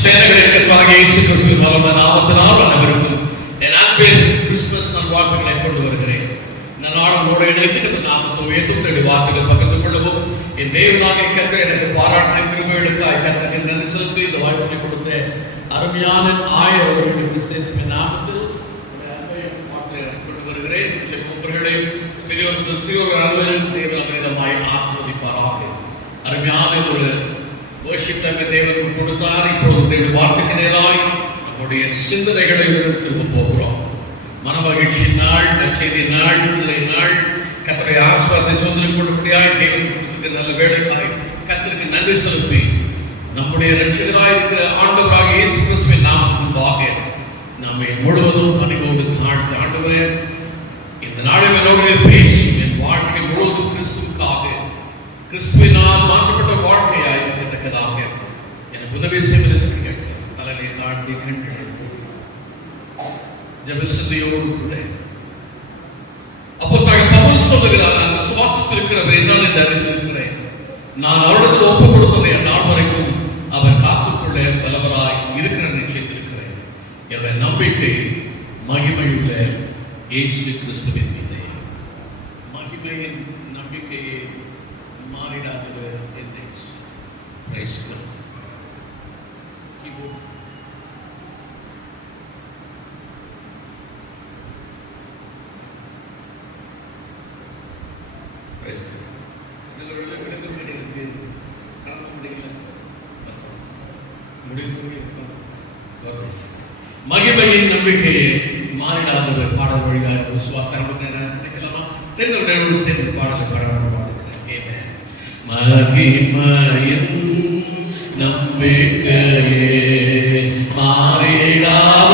சேனைகளின் இயேசு கிறிஸ்துவின் வல்லமையான நாமத்தினால் அனைவருக்கும் என் அன்பின் கிறிஸ்துமஸ் நல்வாழ்த்துக்களை கொண்டு வருகிறேன். இந்த நாள் உங்களோடு இணைந்து இந்த நாமத்தை உயர்த்தும் வார்த்தைகள் பகிர்ந்து கொள்ளவும் என் தேவனாகிய கர்த்தர் எனக்கு பாராட்டின கிருபைகளுக்காய் கர்த்தருக்கு நன்றி செலுத்தி இந்த வாய்ப்பை கொடுத்த அருமையான ஆயர் அவர்களுடைய விசேஷ நாமத்தில் கொண்டு வருகிறேன். மூப்பர்களையும் பெரியோர் சிறியோர் அலுவலர்கள் தேவன் அமிர்தமாய் ஆசீர்வதிப்பாராக. அருமையான ஒரு வர்ஷிப் டைம் தேவன் கொடுத்தார். இப்போது வார்த்தைக்கு நேராய் நம்முடைய சிந்தனைகளை திரும்ப போகிறோம். மனமகிழ்ச்சி நாள், நற்செய்தி நாள், விடுதலை நாள், கர்த்தருடைய ஆசீர்வாதத்தை சொந்தம் கொள்ளும்படியாய் தேவன் கொடுத்திருக்கிற நல்ல வேலைக்காய் கர்த்தருக்கு நன்றி செலுத்தி நம்முடைய இரட்சகராய் இருக்கிற ஆண்டவராகிய இயேசு கிறிஸ்துவின் நாமத்தின் முன்பாக நம்மை முழுவதும் பணிவோடு தாழ்த்தி, ஆண்டவரே இந்த நாளில் என்னோடு பேசும் என் வாழ்க்கை முழுவதும் கிறிஸ்துவுக்காக, கிறிஸ்துவினால் மாற்றப்பட்ட வாழ்க்கையாய் இருக்கத்தக்கதாக எனக்கு உதவி செய்வதற்கு தலையை தாழ்த்தி கண்கள் ஜெபசிந்தையோடு கூட அப்போஸ்தலன் பவுல் சொல்லுகிறார், நான் விசுவாசத்தில் இருக்கிறவரை நான் என்று அறிந்திருக்கிறேன். நான் அவரிடத்தில் ஒப்புக் கொடுப்பதை நாள் வரைக்கும் அவர் காத்துக்கொள்ள வல்லவராய் இருக்கிற நிச்சயத்திருக்கிறேன். என்னுடைய நம்பிக்கை மகிமையுள்ள இயேசு கிறிஸ்துவின் மீது. மகிமையின் நம்பிக்கையை மாறிடாதவர் எந்த மகிமையின் நம்பிக்கையை மாறிடாதவர் பாடல் வழியாக விசுவாசம் நினைக்கலாமா? தெரிந்தவர்களோடு சேர்ந்து பாடலை பாடுகிறேன். மகிமையின் நம்பிக்கையே மாறிடாத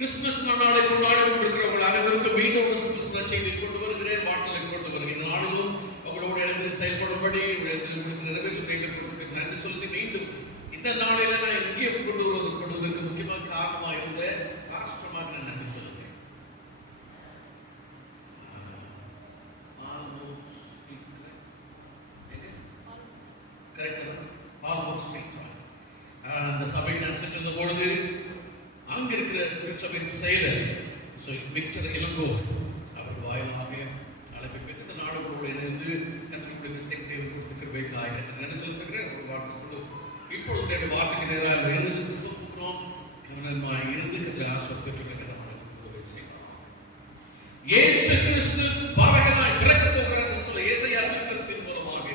கிறிஸ்துமஸ் நாளை கொண்டாடி கொண்டிருக்கிறவர்கள் அனைவருக்கும் மீண்டும் கிறிஸ்துமஸ் நற்செய்தியை கொண்டு வருகிறேன், வாழ்த்துக்களை கொண்டு வருகிறேன். இந்த நாளிலும் அவர்களோடு இணைந்து செயல்படும்படி நிறைவேற்று நன்றி சொல்லி மீண்டும் இந்த நாளில நான் எங்கே கொண்டு வருவதற்கு முக்கியமாக காரணமாக இருந்த ராஷ்டிரமாக நான் நன்றி சொல்லுகிறேன். அந்த சபை நடத்திட்டு பொழுது அங்க இருக்கிற திருச்சபையின் செயலர் விக்டர் இளங்கோ அவர் வாயிலாக அழைப்பை பெற்று நாடுகளோடு இணைந்து கத்தருடைய செய்தியை கொடுத்துக்கிறவை காய்கறி என்ன சொல்லுகிறேன் ஒரு வார்த்தை இப்பொழுது வார்த்தைக்கு நேராக இருந்து கொடுக்கிறோம் கவனமாக இருந்து கத்திர ஆசிரியர் பெற்றுக்கிற இயேசு கிறிஸ்து பாலகனாய் பிறக்க போகிறார் என்று சொல்ல ஏசாயா தீர்க்கதரிசியின் மூலமாக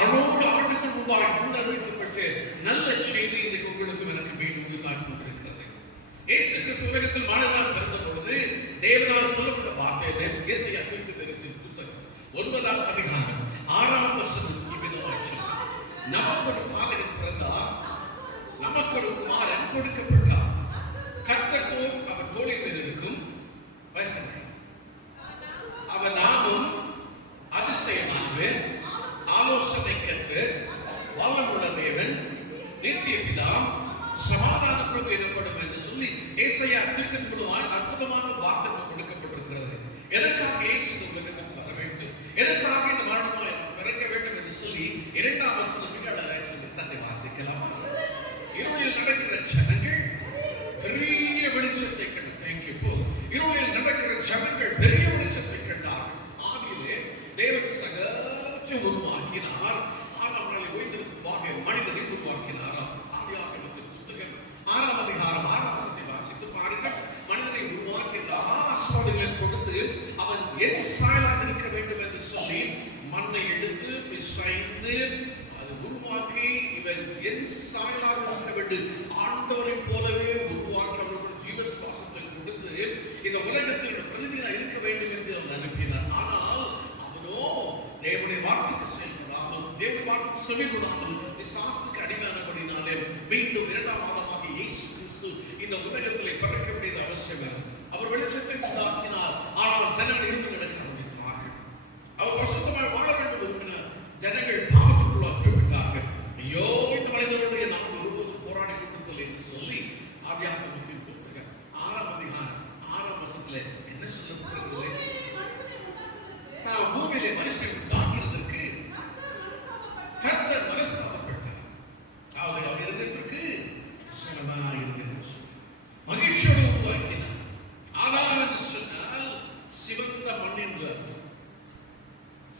600 ஆண்டுகள் முன்பாக முன்னறிவிக்கப்பட்ட நல்ல செய்தி இன்றைக்கு உங்களுக்கும் எனக்கு மீண்டும் உண்டாக்கி கொண்டிருக்கிறது. இயேசு கிறிஸ்து உலகத்தில் மாணவனாக பிறந்த பொழுது தேவனால் சொல்லப்பட்ட வார்த்தை ஏசாயா தீர்க்கதரிசியின் புத்தகம் 9ஆம் அதிகாரம் 6ஆம் வசனம் இவ்விதமாய் சொல்லுகிறது. நமக்கு ஒரு பாலகன் பிறந்தார், நமக்கு ஒரு குமாரன் கொடுக்கப்பட்டார், கர்த்தர் போல் அவர் தோளின் மேல் இருக்கும் வயசனை அவர் நாமும் அதிசயமானவர், ஆலோசனை கர்த்தர், வல்லமையுள்ள தேவன், நித்திய பிதா, சமாதான பிரபு எனப்படும் என்று சொல்லி ஏசாயா தீர்க்கதரிசியின் மூலமாய் அற்புதமான வார்த்தைகள் கொடுக்கப்பட்டிருக்கிறது. எதற்காக இயேசு உலகத்துக்கு வர வேண்டும், எதற்காக இந்த மரணமாய் பிறக்க வேண்டும் என்று சொல்லி 2ஆம் வசனம் மிக அழகாய் சொல்லி சற்றை வாசிக்கலாமா? இருளில் நடக்கிற ஜனங்கள் பெரிய வெளிச்சத்தை கண்டு இருளில் நடக்கிற ஜனங்கள் பெரிய வெளிச்சத்தை கண்டார்கள். ஆதியிலே தேவன் சகலத்தையும் உருவாக்கினார். 6ஆம் நாளில் ஓய்ந்திருக்குமாக மனிதனை உருவாக்கினார். ஆதியாகமத்தின் புத்தகம் 6ஆம் அதிகாரம் 6ஆம் வசனத்தை வாசித்து பாருங்கள். மனிதனை உருவாக்கி ஆசீர்வாதங்களை கொடுத்து அவன் என் சாயலாக இருக்க வேண்டும் என்று சொல்லி மண்ணை எடுத்து பிசைந்து அது உருவாக்கி இவன் என் சாயலாக இருக்க வேண்டும் ஆண்டவரை போலவே உருவாக்கி அவர்கள் ஜீவ சுவாசத்தை கொடுத்து இந்த உலகத்தில் பிரதிநிதியாக இருக்க வேண்டும் என்று அவர் அனுப்பினார். ஆனால் அவனோ தேவனுடைய வார்த்தைக்கு செயல்படாமல், தேவனுடைய வார்த்தைக்கு செவிகொடாமல் பிசாசுக்கு அடிமையானபடினாலே மீண்டும் 2ஆம் ஆதாமாக இயேசு கிறிஸ்து இந்த உலகத்திலே பிறக்க வேண்டியது அவசியம். அவர் வெளிச்சத்தை உண்டாக்கினார். ஆனால் ஜனங்கள் இருந்து நடக்க ஆரம்பித்தார்கள். அவர் பரிசுத்தமாய் வாழ வேண்டும் விரும்பினார். ஜனங்கள் பாவத்துக்குள்ளாக விட்டார்கள். ஐயோ, இந்த மனிதனுடைய நாம் ஒருபோதும் போராடி கொண்டிருக்கவில்லை என்று சொல்லி ஆதியாகமத்தின் புத்தகம் 6ஆம் அதிகாரம் 6ஆம் வசனத்துல என்ன சொல்லப்பட்டிருக்கிறது? பூமியிலே மனுஷனை உண்டாக்கினதற்கு கர்த்தர் மனஸ்தாபப்பட்டார். அவர் இருந்ததற்கு சிரமமாக இருக்கிறது, மகிழ்ச்சியோடு உருவாக்கினார். ஆதாரம் என்று சொன்னால் சிவந்த மண் என்று அர்த்தம்.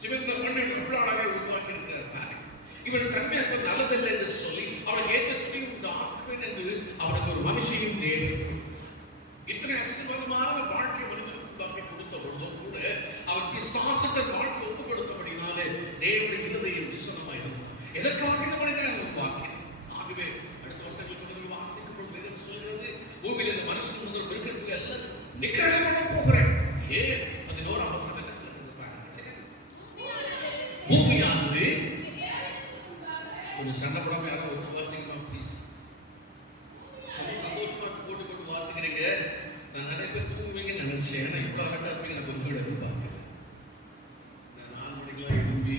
சிவந்த மண் என்று எவ்வளவு அழகாக உருவாக்கி இருக்கிறார். இவன் தன்மை அப்ப நல்லதில்லை என்று சொல்லி அவனுக்கு ஏற்ற துணி உண்டாக்குவேன் என்று அவனுக்கு ஒரு மனுஷையும் தேவன் இத்தனை அசிவமான வாழ்க்கை மனிதனுக்கு உண்டாக்கி கொடுத்த பொழுதும் கூட அவர் பிசாசுக்கு வாழ்க்கை ஒப்பு கொடுத்தபடினாலே தேவனுடைய இருதயம் விசனமாயிருக்கும். எதற்காக இந்த மனிதனை உருவாக்கினார்? ஆகவே அடுத்த வருஷங்களுக்கு வாசிக்கும் பொழுது சொல்கிறது, பூமியில் இந்த மனுஷன் முதல் இருக்கிறதுக்கு எல்லாம் நிக்கிரகம் பண்ண போகிறேன். ஏன்? அது 1ஆம் வசனம் என்ன சொல்றது பாருங்க. பூமியானது கொஞ்சம் சண்டை போடாம யாராவது ஒரு வாசிக்கணும் ப்ளீஸ். சந்தோஷமா போட்டு போட்டு வாசிக்கிறீங்க. நான் நிறைய பேர் தூங்குவீங்கன்னு நினைச்சேன். ஏன்னா இவ்வளவு கரெக்டா இருப்பீங்க. நான் உங்களோட எதிர்பார்க்கிறேன். நான் 4 மணிக்கெல்லாம் எழும்பி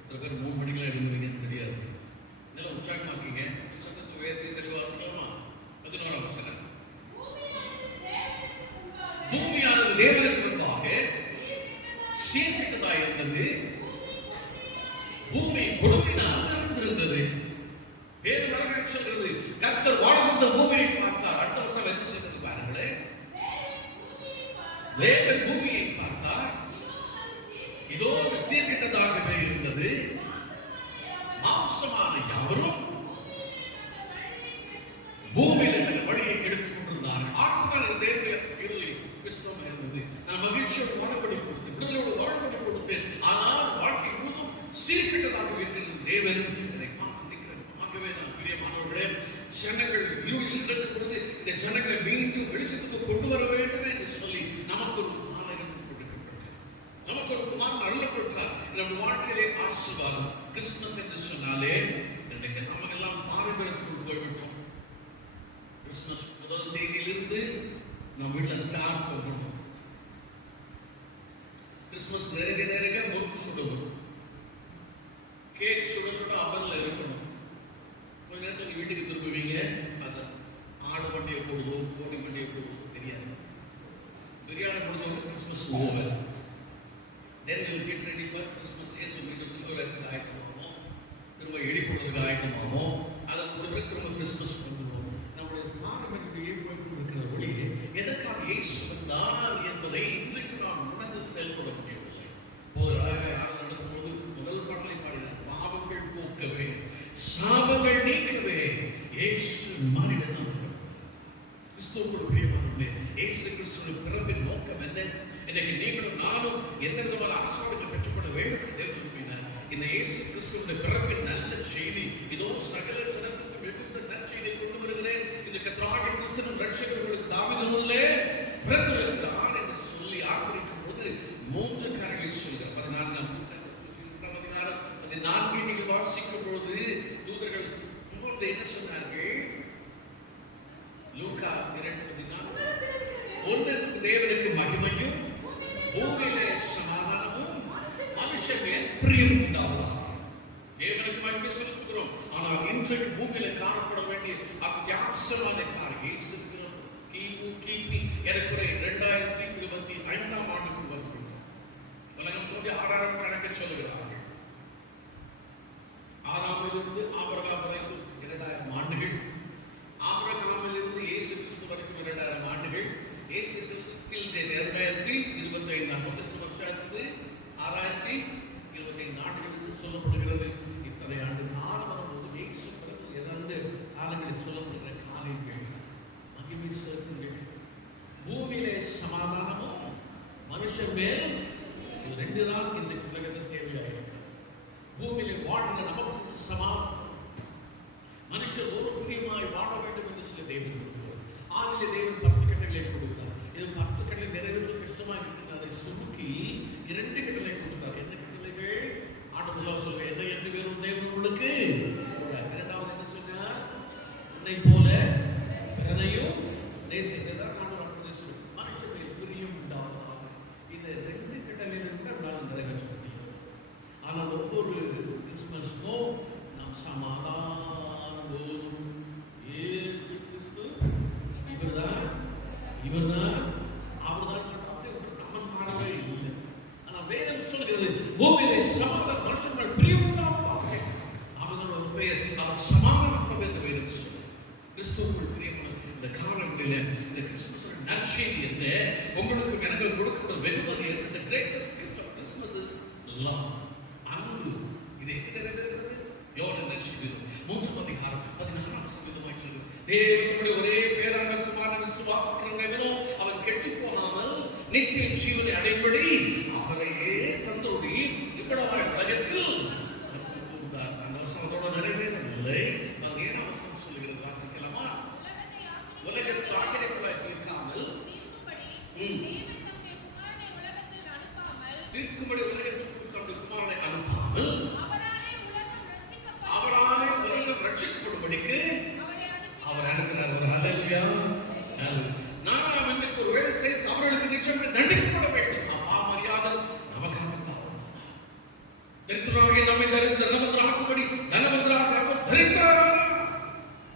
எத்தனை பேர் 3 மணிக்கெல்லாம் எழுந்துவீங்கன்னு தெரியாது. இதெல்லாம் உற்சாகமா இருக்கீங்க. சத்தத்தை உயர்த்தி தெளிவு வாசிக்கலாமா? 11ஆம் வசனம். பூமியானது தேவனுக்கு முன்பாக சீர்கெட்டதாக இருந்தது, பூமி கொடுமையினால் இருந்திருந்தது. வேறு வழக்கு சொல்கிறது, கர்த்தர் வாழ்ந்த பூமியை பார்த்தார். அடுத்த வருஷம் என்ன சொல்றது பாருங்களேன். தேவன் பூமியை பார்த்தார், இதோ சீர்கெட்டதாகவே இருந்தது, மாம்சமான யாவரும் பூமியில் தன் வழியை கெடுத்துக் கொண்டிருந்தார்கள். ஆட்கள் தேவனுடைய இறுதி கிறிஸ்தவம் இருந்தது. நான் மகிழ்ச்சியோடு வாழப்படி கொடுத்தேன், விடுதலோடு வாழப்படி கொடுத்தேன். ஆனால் வாழ்க்கை முழுதும் சீர்கெட்டதாக இருக்கிற தேவன் இதை பார்த்திருக்கிறார். ஆகவே நான் பிரியமானவர்களே, ஜனங்கள் இருளில் நடக்கும் பொழுது இந்த ஜனங்களை மீண்டும் வெளிச்சத்துக்கு கொண்டு வர வேண்டும் என்று சொல்லி நமக்கு ஒரு பாலகன் கொடுக்கப்பட்டார், நமக்கு ஒரு குமாரன் அருளப்பட்டார். நம்முடைய வாழ்க்கையிலே ஆசீர்வாதம். கிறிஸ்துமஸ் என்று சொன்னாலே இன்றைக்கு நம்ம எல்லாம் பாரம்பரியத்துக்குள் போய்விட்டோம். கிறிஸ்துமஸ் முதல் தேதியிலிருந்து நம்ம வீட்டில் ஸ்டார் போகணும். கிறிஸ்துமஸ் நெருங்க முறுக்கு சுடுவோம், கேக் சுட சுட அவன்ல இருக்கணும். கொஞ்ச நேரத்துக்கு வீட்டுக்கு திரும்புவீங்க, அது ஆடு வண்டியை போடுவோம், கோழி வண்டியை போடுவோம் தெரியாது. பிரியாணி கொடுத்தவங்க Christmas over. Then we'll get ready for Christmas. Yes, we will do it. பார்ப்போமோ அதை திரும்ப கிறிஸ்துமஸ் வந்துடுவோம். நம்முடைய பாரம்பரிய இருக்கிற ஒளி எதற்காக இயேசு வந்தார் என்பதை இன்றைக்கு நாம் உணர்ந்து செயல்பட முடியவில்லை. நடத்தும் போது முதல் பாடலை பாடினார், பாவங்கள் போக்கவே சாபங்கள் நீக்கவே இயேசு மாறிடலாம். கிறிஸ்துவுக்குள் பிரியமானவர்களே, இயேசு கிறிஸ்துவின் பிறப்பின் நோக்கம் என்ன? இன்னைக்கு நீங்களும் நானும் எந்த விதமான ஆசீர்வாதத்தை பெற்றுக்கொள்ள வேண்டும் என்று தேவன் விரும்பினார். இந்த இயேசு கிறிஸ்துவின் பிறப்பின் நல்ல செய்தி இதோ சகல ஜனத்துக்கு மிகுந்த நற்செய்தியை கொண்டு வருகிறேன். இந்த கர்த்தராகிய கிறிஸ்துவின் ரட்சகர்களுக்கு தாவீதினுள்ளே பிறந்திருக்கிறார் என்று சொல்லி ஆரம்பிக்கும் போது 3 காரியங்களை சொல்கிறார். 14 நீங்கள் வாசிக்கும் பொழுது தூதர்கள் என்ன சொன்னார்கள்? லூக்கா 2:14 தேவனுக்கு மகிமையும் பூமியிலே சமாதானமும் மனுஷன் மேல் பிரியம் உண்டாவதாக. தேவனுக்கு மகிமை செலுத்துகிறோம். ஆனால் இன்றைக்கு பூமியில காணப்பட வேண்டிய அத்தியாவசியமான காரியம் கிபி ஏறக்குறைய 2025 ஆண்டுக்குள் வருகிறது. உலகம் தோன்றி 6000 கணக்கு சொல்லுகிறார்கள். ஆதாமிலிருந்து ஆபிரகாம் வரைக்கும் 2000 ஆண்டுகள், ஆபிரகாமிலிருந்து இயேசு கிறிஸ்து வரைக்கும் 2000 ஆண்டுகள், இயேசு கிறிஸ்துவில் 2025 வருஷம் ஆச்சு, 6025 ஆண்டுகள் என்று சொல்லப்படுகிறது. இத்தனை ஆண்டு காலம் வரும்போது இயேசு பிறகு 2 காலங்களில் சொல்லப்படுகிற காரியங்கள் மகிமை சேர்த்துங்கள். பூமியிலே சமாதானமும் மனுஷன் மேல் 2 தான் இந்த உலகத்தில் தேவையாக இருக்கிறது. பூமியிலே வாழ்ந்த நமக்கு சமாதானம், மனுஷன் ஒரு பிரியமாய் வாழ வேண்டும் என்று சில தேவன் கொடுத்தார். ஆதியிலே தேவன் 10 கட்டளை கொடுத்தார். இது 10 கட்டளை நிறைவேற்ற கஷ்டமாக இருக்கிறது. அதை சுருக்கி 2 கட்டளை கொடுத்தார். என்ன கட்டளைகள்? ஆண்டவர் சொல்ல என்ன என்று வேறும் தேவன் உங்களுக்கு. இரண்டாவது என்ன சொன்னார்? உன்னை போல பிறனையும் நேசிக்கிறதா மனுஷனுடைய பிரியம் உண்டாவதாக. இந்த 2 கட்டளைகள் கூட நான் நிறைவேற்ற முடியும். ஆனால் ஒவ்வொரு கிறிஸ்துமஸ்க்கும் நாம் சமாதானம் இயேசு கிறிஸ்து இவர்தான் அவர்தான் நம்ம காணவே இல்லை. ஆனால் வேதம் சொல்கிறது பூமியிலே சமாதான மனுஷர்கள் பிரியம் உண்டாவதாக. அவர்களோட பெயர் அவர் சமாதானம் என்று வேதம் சொல்கிறது. கிறிஸ்துவுக்குள் பிரியமான இந்த காலங்களில் இந்த கிறிஸ்துவின் நற்செய்தி என்ன? உங்களுக்கு எனக்கு கொடுக்கப்பட்ட வெகுமதி என்ன? The greatest gift of Christmas is love. அன்பு. இது எங்க நிறைவேறுகிறது? யோவான் நற்செய்தி 3 அதிகாரம் 14 சொல்லுவாய் சொல்லுது. தேவனுடைய ஒரே பேரான குமாரனை விசுவாசிக்கிறவனோ அவன் கெட்டுப் போகாமல் நித்திய ஜீவனை அடையும்படி அவரையே தந்தோடி இவ்வளவாய் உலகத்தில் கொடுத்தார். அந்த வசனத்தோட நிறைவேறவில்லை. அது ஏன் அவசரம் சொல்லுகிறது? வாசிக்கலாமா? உலகத்தில் ஆக்கிரமிப்பாய் இருக்காமல் தீர்க்கும்படி உலகத்தில் தம்முடைய குமாரனை அனுப்பாமல் அவராலே உலகம் ரட்சிக்கப்படும்படிக்கு அவர் அனுப்பினார். ஒரு ஹல்லேலூயா. நாம் இன்னைக்கு ஒரு வேலை செய்து அவர்களுக்கு நிச்சயம் தண்டிக்கப்பட வேண்டும். மரியாதை நமக்காக தரித்திரனாகிய நம்மை தனவந்தராக்கும்படி தனவந்தராக அவர் தரித்தார்.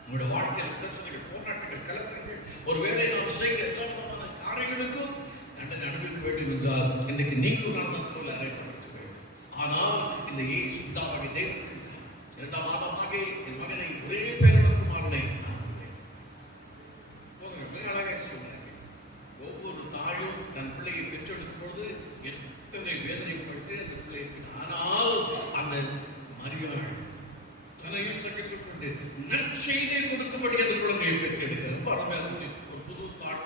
நம்முடைய வாழ்க்கையில் பிரச்சனைகள், போராட்டங்கள், கலக்கங்கள், ஒருவேளை நாம் செய்கிற எல்லா காரியங்களுக்கும் தண்டனை அனுபவிக்க வேண்டும் என்றால் இன்றைக்கு நீங்களும் நான் சொல்ல அறையப்பட வேண்டும். ஆனால் இந்த இயேசு தாவாகி தேவன் 2ஆம் மாதமாக என் மகனை ஒரே பேரோட குமாரனை அழகாக சொன்னார்கள். ஒவ்வொரு தாயும் தன் பிள்ளையை பெற்றெடுக்கும் பொழுது எத்தனை வேதனைப்பட்டு அந்த பிள்ளை. ஆனால் அந்த மரியாள் தன்னையும் சட்டப்பட்டுக் கொண்டு நற்செய்தியை கொடுக்கும்படி அந்த குழந்தையை பெற்றெடுக்க ரொம்ப அருமையாக ஒரு புது தாட்,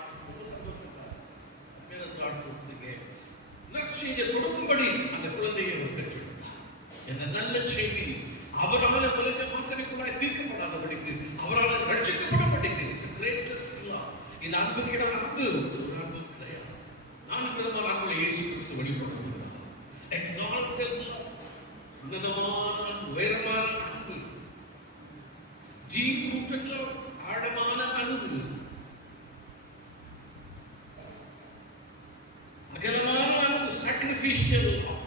நற்செய்தியை கொடுக்கும்படி அந்த குழந்தையை அவர் பெற்றெடுத்தார். என்ற நல்ல செய்தி அவரால் உலக மக்களுக்குள்ளாய் தீர்க்கப்படாதபடிக்கு, அவரால் ரட்சிக்கப்படப்படிக்கு இந்த அன்பு கிடையாது. அன்பு ஒரு அன்பு கிடையாது. 4 விதமான அன்புகளை இயேசு கிறிஸ்து வெளிப்படுத்துகிறார். எக்ஸால்டட் லவ், உன்னதமான அன்பு, உயரமான அன்பு. டீப் ரூட்டட் லவ், ஆழமான அன்பு. அகலமான அன்பு, சாக்ரிஃபிஷியல் லவ்.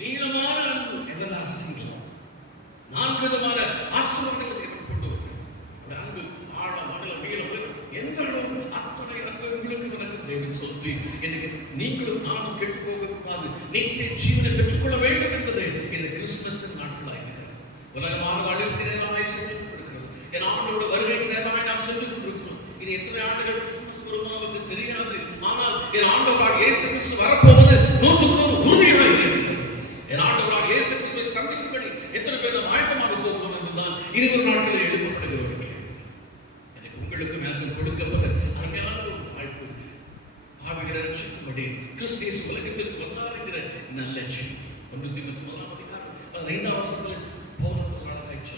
நீளமான அன்பு, எவர்லாஸ்டிங் லவ். 4 விதமான ஆசீர்வாதங்களை கொண்டு வருகிறது. அன்பு ஆழம், அகலம், நீளம், எந்த அளவுக்கு அத்தனை அன்பு உங்களுக்கு எனக்கு தேவன் சொல்லி எனக்கு நீங்களும் நானும் கெட்டு போகக்கூடாது, நித்திய ஜீவனை பெற்றுக்கொள்ள வேண்டும் என்பது இந்த கிறிஸ்துமஸ் நாட்களாக உலகமான வாழ்க்கைக்கு நேரமாய் சென்று கொண்டிருக்கிறோம். என் ஆண்டோட வருகைக்கு நேரமாய் நாம் சென்று கொண்டிருக்கிறோம். இனி எத்தனை ஆண்டுகள் கிறிஸ்துமஸ் வரும் நமக்கு தெரியாது. ஆனால் என் ஆண்டவராக இயேசு கிறிஸ்து வரப்போவது 100% உறுதியாக இருக்கிறது. என் ஆண்டவராக இயேசு கிறிஸ்துவை சந்திக்கும்படி எத்தனை பேர் நாம் ஆயத்தமாக போகிறோம் என்றுதான் இருவர் நாட்களில் எழுதப்படுகிறோம். எனக்கு உங்களுக்கு மேலும் கொடுக்கப்பட்ட அருமையான ஒரு வாய்ப்பு. பாவிகளை ரட்சிக்கும்படி கிறிஸ்து உலகத்திற்கு வந்தார் என்கிற நல்ல செய்தி. 1:19 அதிகாரம் 5ஆம் வசனத்தில் பவுல் சொல்றாங்க,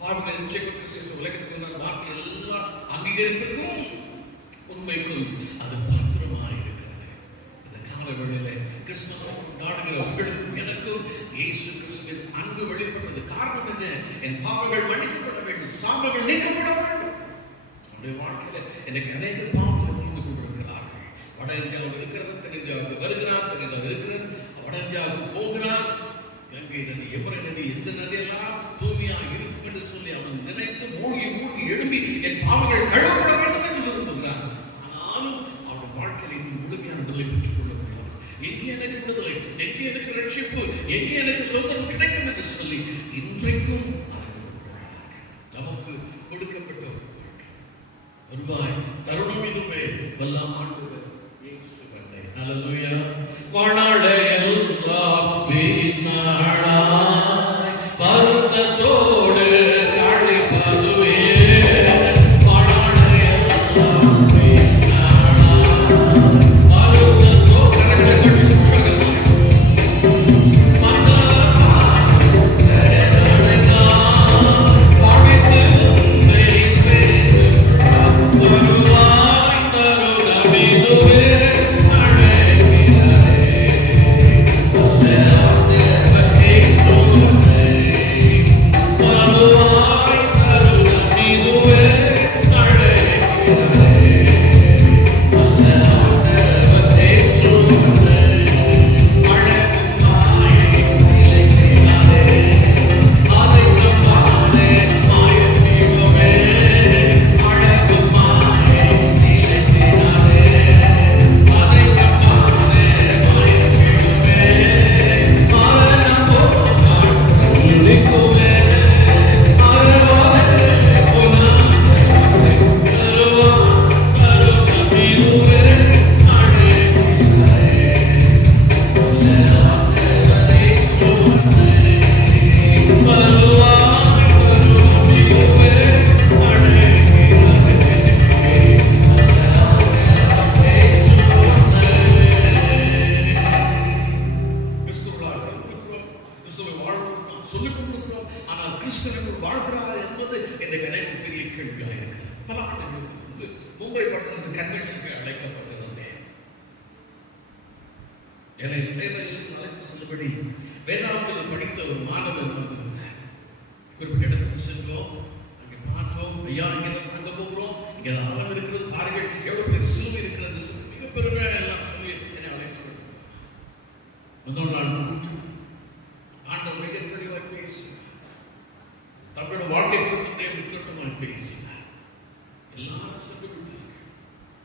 பாவிகளை ரட்சிக்கும் கிறிஸ்து உலகத்திற்கு வந்த வார்த்தை எல்லாம் அங்கீகரிப்புக்கும் உண்மைக்கும் அது பாத்திரமாக இருக்கிறது. இந்த கால வேளையில கிறிஸ்துமஸ் கொண்டாடுகிற உங்களுக்கும் எனக்கும் இயேசு கிறிஸ்துவின் அன்பு வெளிப்பட்டது. காரணம் என்ன? என் பாவங்கள் மன்னிக்கப்பட வேண்டும், சாபங்கள் நீக்கப்பட வேண்டும். நம்முடைய வாழ்க்கையில எனக்கு அநேக பாவத்தில் புரிந்து கொண்டிருக்கிறார்கள். வட இந்தியாவில் இருக்கிறது, தென் இந்தியாவுக்கு வருகிறார், தென் இந்தியாவில் இருக்கிறது, வட இந்தியாவுக்கு போகிறார். கங்கை நதி, யமுனை நதி, எந்த நதியெல்லாம் தூய்மையாக இருக்கும் என்று சொல்லி அவன் நினைத்து மூழ்கி மூழ்கி எழுப்பி என் பாவங்கள் கழுவப்பட வேண்டும் என்று விரும்புகிறார். ஆனாலும் அவருடைய வாழ்க்கையில் இன்னும் முழுமையான விடுதலை பெற்றுக் கொள்ள முடியாது. எங்கே எனக்கு விடுதலை, எங்கே எனக்கு ரட்சிப்பு, எங்கே எனக்கு சொந்தம் கிடைக்கும் என்று சொல்லி இன்றைக்கும் நமக்கு கொடுக்கப்பட்ட வருவாய் தருணம் இதுவே வல்லாம் ஆண்டவர் இயேசு வந்தை. ஹல்லேலூயா. வாணாளையெல்லாம் வீணாளாய் வருத்தத்தோடு அழைப்பதுவே வேதாளத்தில் படித்த ஒரு மாணவர் வந்திருந்தார். குறிப்பிட்ட இடத்துக்கு சென்றோம். அங்கே பார்த்தோம், ஐயா இங்கே தங்க போகிறோம், இங்கே ஆழம் இருக்கிறது பாருங்கள், எவ்வளவு பெரிய சிலுவை இருக்கிறது சொல்லி மிக பெருமையாக எல்லாம் சொல்லி என்னை அழைத்து முதல் நாள் கூற்று ஆண்டவர் மிக தெளிவாய் பேசினார். தங்களோட வாழ்க்கை குறித்து முக்கியத்துவமாக பேசினார். எல்லாரும் சென்று விட்டார்கள்.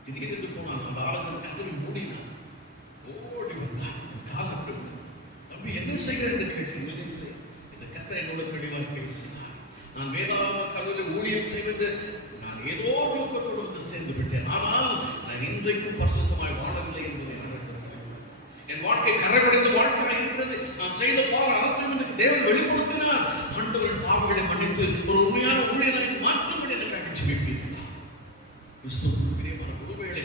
திடீரென்று போனார். அந்த ஆழத்தில் கதறி மூடினார். ஓடி வந்தார். காலம் தம்பி என்ன செய்கிறேன் என்று கேட்டீர்கள். இந்த கர்த்தர் என்னோட தெளிவாக பேசினார். நான் வேதாகம கல்லூரி ஊழியம் செய்வது நான் ஏதோ நோக்கத்தோடு வந்து சேர்ந்து விட்டேன். ஆனால் நான் இன்றைக்கும் பரிசுத்தமாய் வாழவில்லை என்பதை என் வாழ்க்கை கரைபடைந்த வாழ்க்கையாக இருக்கிறது. நான் செய்த பாவ அனைத்தையும் எனக்கு தேவன் வெளிப்படுத்தினார். ஆண்டவரின் பாவங்களை மன்னித்து ஒரு உண்மையான ஊழியரை மாற்றும்படி எனக்காக ஜெபிப்பீர்கள். கிறிஸ்துவுக்கு பிரியமான ஒருவேளை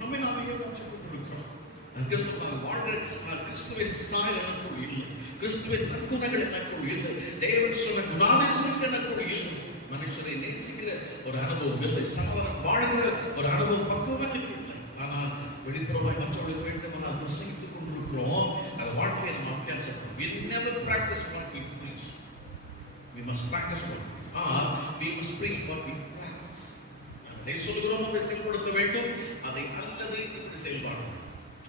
நம்மை நாமே மாற்றிக் கொண்டிருக்கிறோம். நான் கிறிஸ்துவாக வாழ்கிறேன். ஆனால் கிறிஸ்துவின் சாயல் எனக்குள் இல்லை. கிறிஸ்துவின் நற்குணங்கள் எனக்குள் இல்லை. தேவன் சொன்ன குணாதிசயங்கள் எனக்குள் இல்லை. மனுஷரை நேசிக்கிற ஒரு அனுபவம் இல்லை. சகோதரன் வாழ்கிற ஒரு அனுபவம் பக்குவம் எனக்கு இல்லை. ஆனால் வெளிப்புறமாய் மற்றவர்களுக்கு வேண்டும் ஆனால் பிரசங்கித்துக் கொண்டிருக்கிறோம். அந்த வாழ்க்கையை நம்ம அபியாசம். We never practice what we preach. We must practice what we must preach what we practice. அதை சொல்கிறோம், அதை செயல்படுத்த வேண்டும். அதை அல்லது இப்படி செயல்பாடு.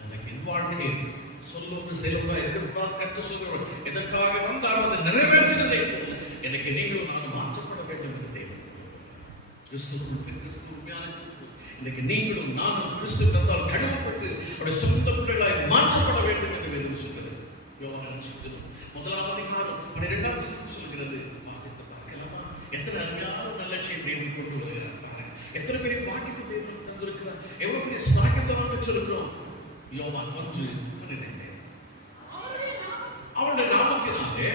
எனக்கு என் வாழ்க்கை சொல்லுவது செயல்பட இருக்கக்கூடாது. கற்று சொல்கிறோம். எதற்காக வந்தாலும் அதை நிறைவேற்றுவதை எனக்கு நீங்கள் நான் மாற்றப்பட வேண்டும் என்று தேவன் கிறிஸ்து உண்மையான கிறிஸ்து. இன்னைக்கு நீங்களும் நானும் கிறிஸ்து கர்த்தரால் கழுவப்பட்டு அவருடைய சொந்த பிள்ளைகளாய் மாற்றப்பட வேண்டும் என்று வேதம் சொல்கிறது. யோவான் 1 அதிகாரம் 12 சொல்கிறது. எத்தனை அருமையான நல்ல செய்தி கொண்டு வருகிறார். எத்தனை பெரிய பாக்கியத்தை தேவன் தந்திருக்கிறார். எவ்வளவு பெரிய ஸ்நாக்கியத்தை வச்சிருக்கிறோம். யோவான் 1:12 அவருடைய நாமத்தினாலே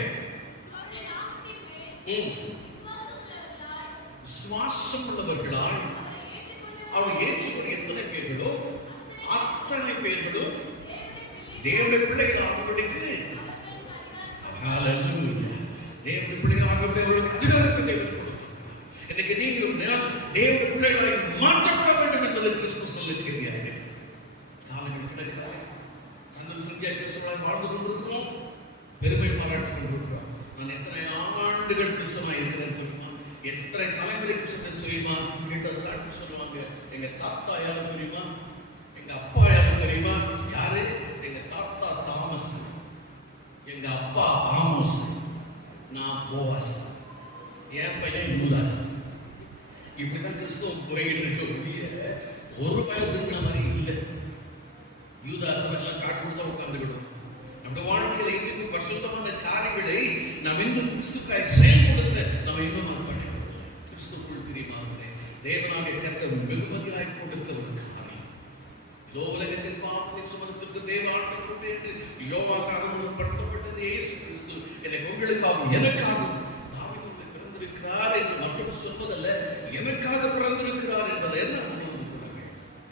விசுவாசம் உள்ளவர்களால் அவரை ஏற்றுக்கொண்ட எத்தனை பேர்களோ அத்தனை பேர்களும் தேவனுடைய பிள்ளைகள் அவர்களுக்கு தேவனுடைய பிள்ளைகள் அவர்களுக்கு அதிகாரத்தை தேவன் கொடுத்திருக்கிறார். இன்னைக்கு நீங்கள் தேவனுடைய பிள்ளைகளை மாற்றப்பட வேண்டும் என்பதை கிறிஸ்துவ சொல்ல செய்கிறார்கள். காலங்கள் கிடக்கிறார். சந்ததி சந்தியா கிறிஸ்துவாய் வாழ்ந்து கொண்டிருக்கிறோம். பெருமை பாராட்டிக் கொண்டிருக்கிறோம். நான் எத்தனை ஆண்டுகள் கிறிஸ்தவனாய் இருக்கிறேன் தெரியுமா? எத்தனை தலைமுறை கிறிஸ்தவன் தெரியுமா? கேட்ட சாட்சி சொல்லுவாங்க. எங்க தாத்தா யாரும் தெரியுமா? எங்க அப்பா யாரும் தெரியுமா? யாரு? எங்க தாத்தா தாமஸ், எங்க அப்பா ஆமோஸ், நான் போவாஸ், என் பையன் யூதாஸ். இப்படிதான் கிறிஸ்தவம் போயிட்டு இருக்க. ஒரு பயம் திரும்பின மாதிரி இல்லை. யூதாஸ் எல்லாம் காட்டு கொடுத்தா உட்கார்ந்துவிடும். நம்ம வாழ்க்கையில இன்னும் பரிசுத்தமான காரியங்களை நாம் இன்னும் கிறிஸ்துக்காய் செயல்படுத்த நாம் இன்னும் கிறிஸ்துக்குள் பிரியமானவர்களே, தேவனாக கர்த்தர் வெகுமதியாய் கொடுத்த ஒரு காரியம். இதோ உலகத்தின் பாவத்தை சுமந்ததற்கு தேவனாக கொண்டு யோவாசாரப்படுத்தப்பட்டது இயேசு கிறிஸ்து எனக்கு உங்களுக்காகவும் எனக்காகவும் தாவீது பிறந்திருக்கிறார் என்று மற்றவர் சொல்வதல்ல, எனக்காக பிறந்திருக்கிறார் என்பதை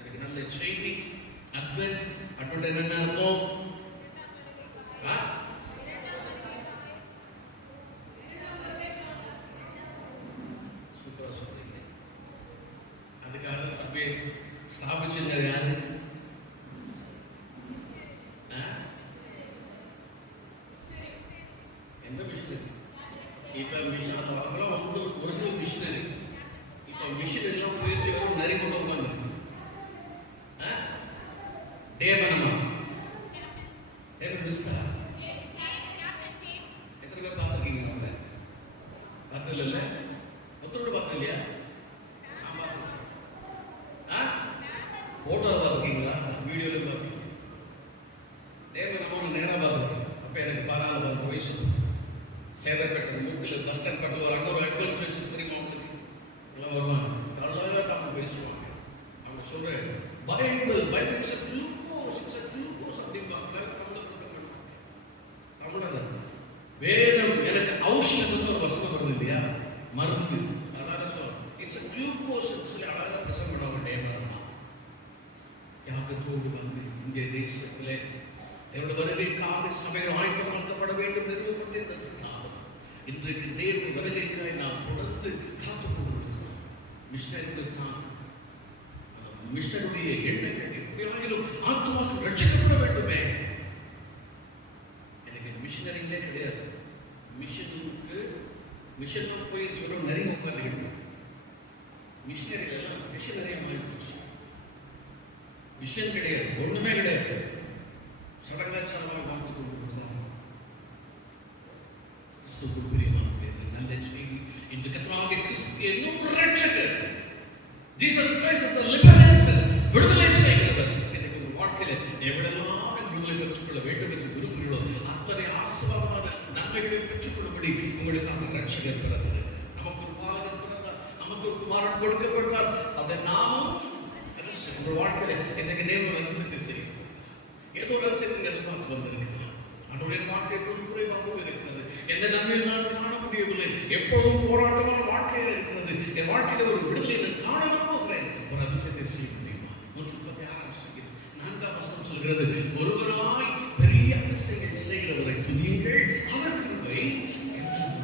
எனக்கு நல்ல செய்தி. அட்வென்ட் என்ன அர்த்தம்? சூப்பரா சொல்றீங்க. அதுக்காக சபையை ஸ்தாபிச்சது யாரு? எந்த மிஷனரி? இப்ப மிஷன் ஒரிஜினல் மிஷனரி. இப்ப மிஷனரி எல்லாம் போயிடுச்சு. நிறைய கொண்டு உட்காந்து தேவனமா எத்தனை பேர் பார்த்துருக்கீங்க? அவங்க பார்த்தது இல்ல? ஒருத்தரோட பார்த்தது இல்லையா? போட்டோ பார்த்துருக்கீங்களா? வீடியோல பார்த்துருக்கீங்க? தேவனமா நேராக பார்த்துருக்கேன். அப்ப எனக்கு 14 வயசு. சேதப்பட்ட மூட்டில் பஸ் ஸ்டாண்ட் பக்கத்தில் ஒரு அங்கே ஒரு அட்வல் ஸ்டேஷன் தெரியுமா? அவங்களுக்கு எல்லாம் வருவாங்க. நல்லா தமிழ் பேசுவாங்க. அவங்க சொல்ற பைபிள் வேதம் எனக்கு ஔஷதம் ஒரு வசனம் வருது இல்லையா? மருந்து. அதான் சொல்றேன். இட்ஸ் a glucose சொல்லி அழகா பிரசங்கம் பண்ணுவாங்க. தேவனா தியாகத்தோடு வந்து இந்த தேசத்திலே என்னோட வருகைக்காக சபைகள் ஆயத்தப்படுத்தப்பட வேண்டும் நிறுவப்பட்ட இந்த ஸ்தாபனம் இன்றைக்கு தேவ வருகைக்காக நாம் தொடர்ந்து காத்துக் கொண்டிருக்கிறோம். மிஷனரிகளுக்கான மிஷனருடைய எண்ணங்கள் எப்படியாகிலும் ஆத்மாக்கு ரட்சிக்கப்பட வேண்டுமே. எனக்கு மிஷனரிங்களே கிடையாது. மிஷன் போய் சொல்ல நிறைய உட்கார்ந்து மிஷனரிகள் எல்லாம் மிஷனரியா மாறிடுச்சு. மிஷன் கிடையாது, ஒண்ணுமே கிடையாது. சடங்காச்சாரமாக வாழ்ந்து கொண்டிருக்கிறார். கிறிஸ்துவுக்குள் பிரியமானவர்களே, நல்ல செய்தி. இன்று கர்த்தராகிய கிறிஸ்து என்னும் ரட்சகர். Jesus Christ is the liberator. விடுதலை செய்கிறவர். எனக்கு ஒரு வாழ்க்கையில எவ்வளவெல்லாம் விடுதலை பெற்றுக்கொள்ள வேண்டும் என்று விரும்புகிறீர்களோ அத்தனை ஆசீர்வாதமான நன்மைகளை பெற்றுக்கொள்ளும்படி உங்களுக்கான ரட்சகர் பிறந்தார். நமக்கு ஒரு பாலகன் பிறந்தார், நமக்கு ஒரு குமாரன் கொடுக்கப்பட்டார். அதை நாமும் உங்கள் வாழ்க்கையில இன்றைக்கு தேவன் ரசித்து செய்யும். ஏதோ ரசித்து எதிர்பார்த்து வந்திருக்கிறார். அவருடைய வாழ்க்கை எப்போதும் குறைவாகவும் இருக்கிறது. எந்த நன்மையும் நான் காண முடியவில்லை. எப்போதும் போராட்டமான வாழ்க்கையில் இருக்கிறது. என் வாழ்க்கையில ஒரு விடுதலை நான் காணலாம் போகிறேன். ஒரு அதிசயத்தை செய்ய முடியுமா? 136 வசனம் சொல்கிறது, ஒருவராய் பெரிய அதிசயங்களை செய்கிறவரை துதியுங்கள், அவர் கிருபை என்றும்.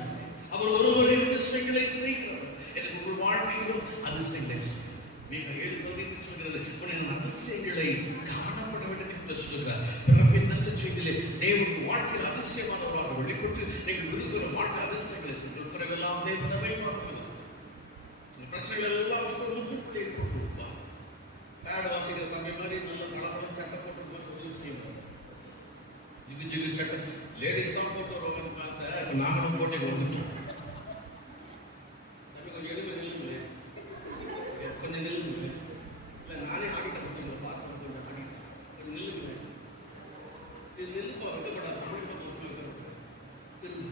அவர் ஒருவரே அதிசயங்களை செய்கிறவர். எனக்கு ஒரு வாழ்க்கையிலும் அதிசயங்களை சொல்கிறது. அதிசயங்களை காணப்பட வேண்டும் என்று சொல்கிறார். பிறப்பின் நல்ல செய்தியிலே தேவனுடைய வாழ்க்கையில் அதிசயமானவராக வெளிப்பட்டு நீங்கள் விரும்புகிற வாழ்க்கை அதிசயங்களை சென்று குறைவெல்லாம் தேவனவை பார்க்கிறார். பிரச்சனைகள் எல்லாம் முற்றுப்புள்ளி போட்டு கொடுப்பார். பேட வாசிக்கிற தம்பி மாதிரி நல்ல பழக்கம் சட்டை போட்டு உதவி செய்வார். ஜிகு ஜிகு சட்டை லேடிஸ் தான் போட்டு வருவாங்கன்னு பார்த்த நாங்களும் போட்டே வந்துட்டோம். கொஞ்சம் எழுதி நில்லுங்க, கொஞ்சம் நில்லுங்க. இல்லை நானே ஆடிட்டேன், கொஞ்சம் பார்த்து கொஞ்சம் ஆடிட்டேன், கொஞ்சம் நில்லுங்க. இது நில்லுப்பா, விட்டுப்படாது. திரும்ப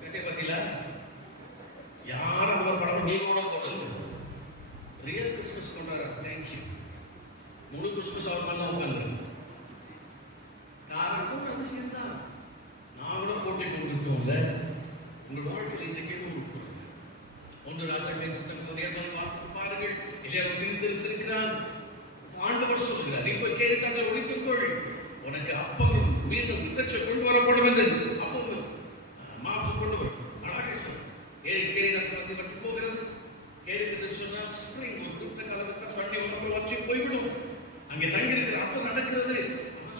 கட்டை பார்த்தீங்களா? மீண்டும் இன்ஜெக்ஷன் கொண்டு வரப்படும் என்று அப்போ மாம்சம் கொண்டு வரும். அழகாக சொல்லும். கேரி நடக்கிறது கட்டி போகிறது. கேரி சொன்னால் ஸ்ப்ரிங் ஒரு குட்ட கலவத்தில் தண்ணி வந்து வச்சு போய்விடும். அங்கே தங்கியிருக்கிற அப்போ நடக்கிறது.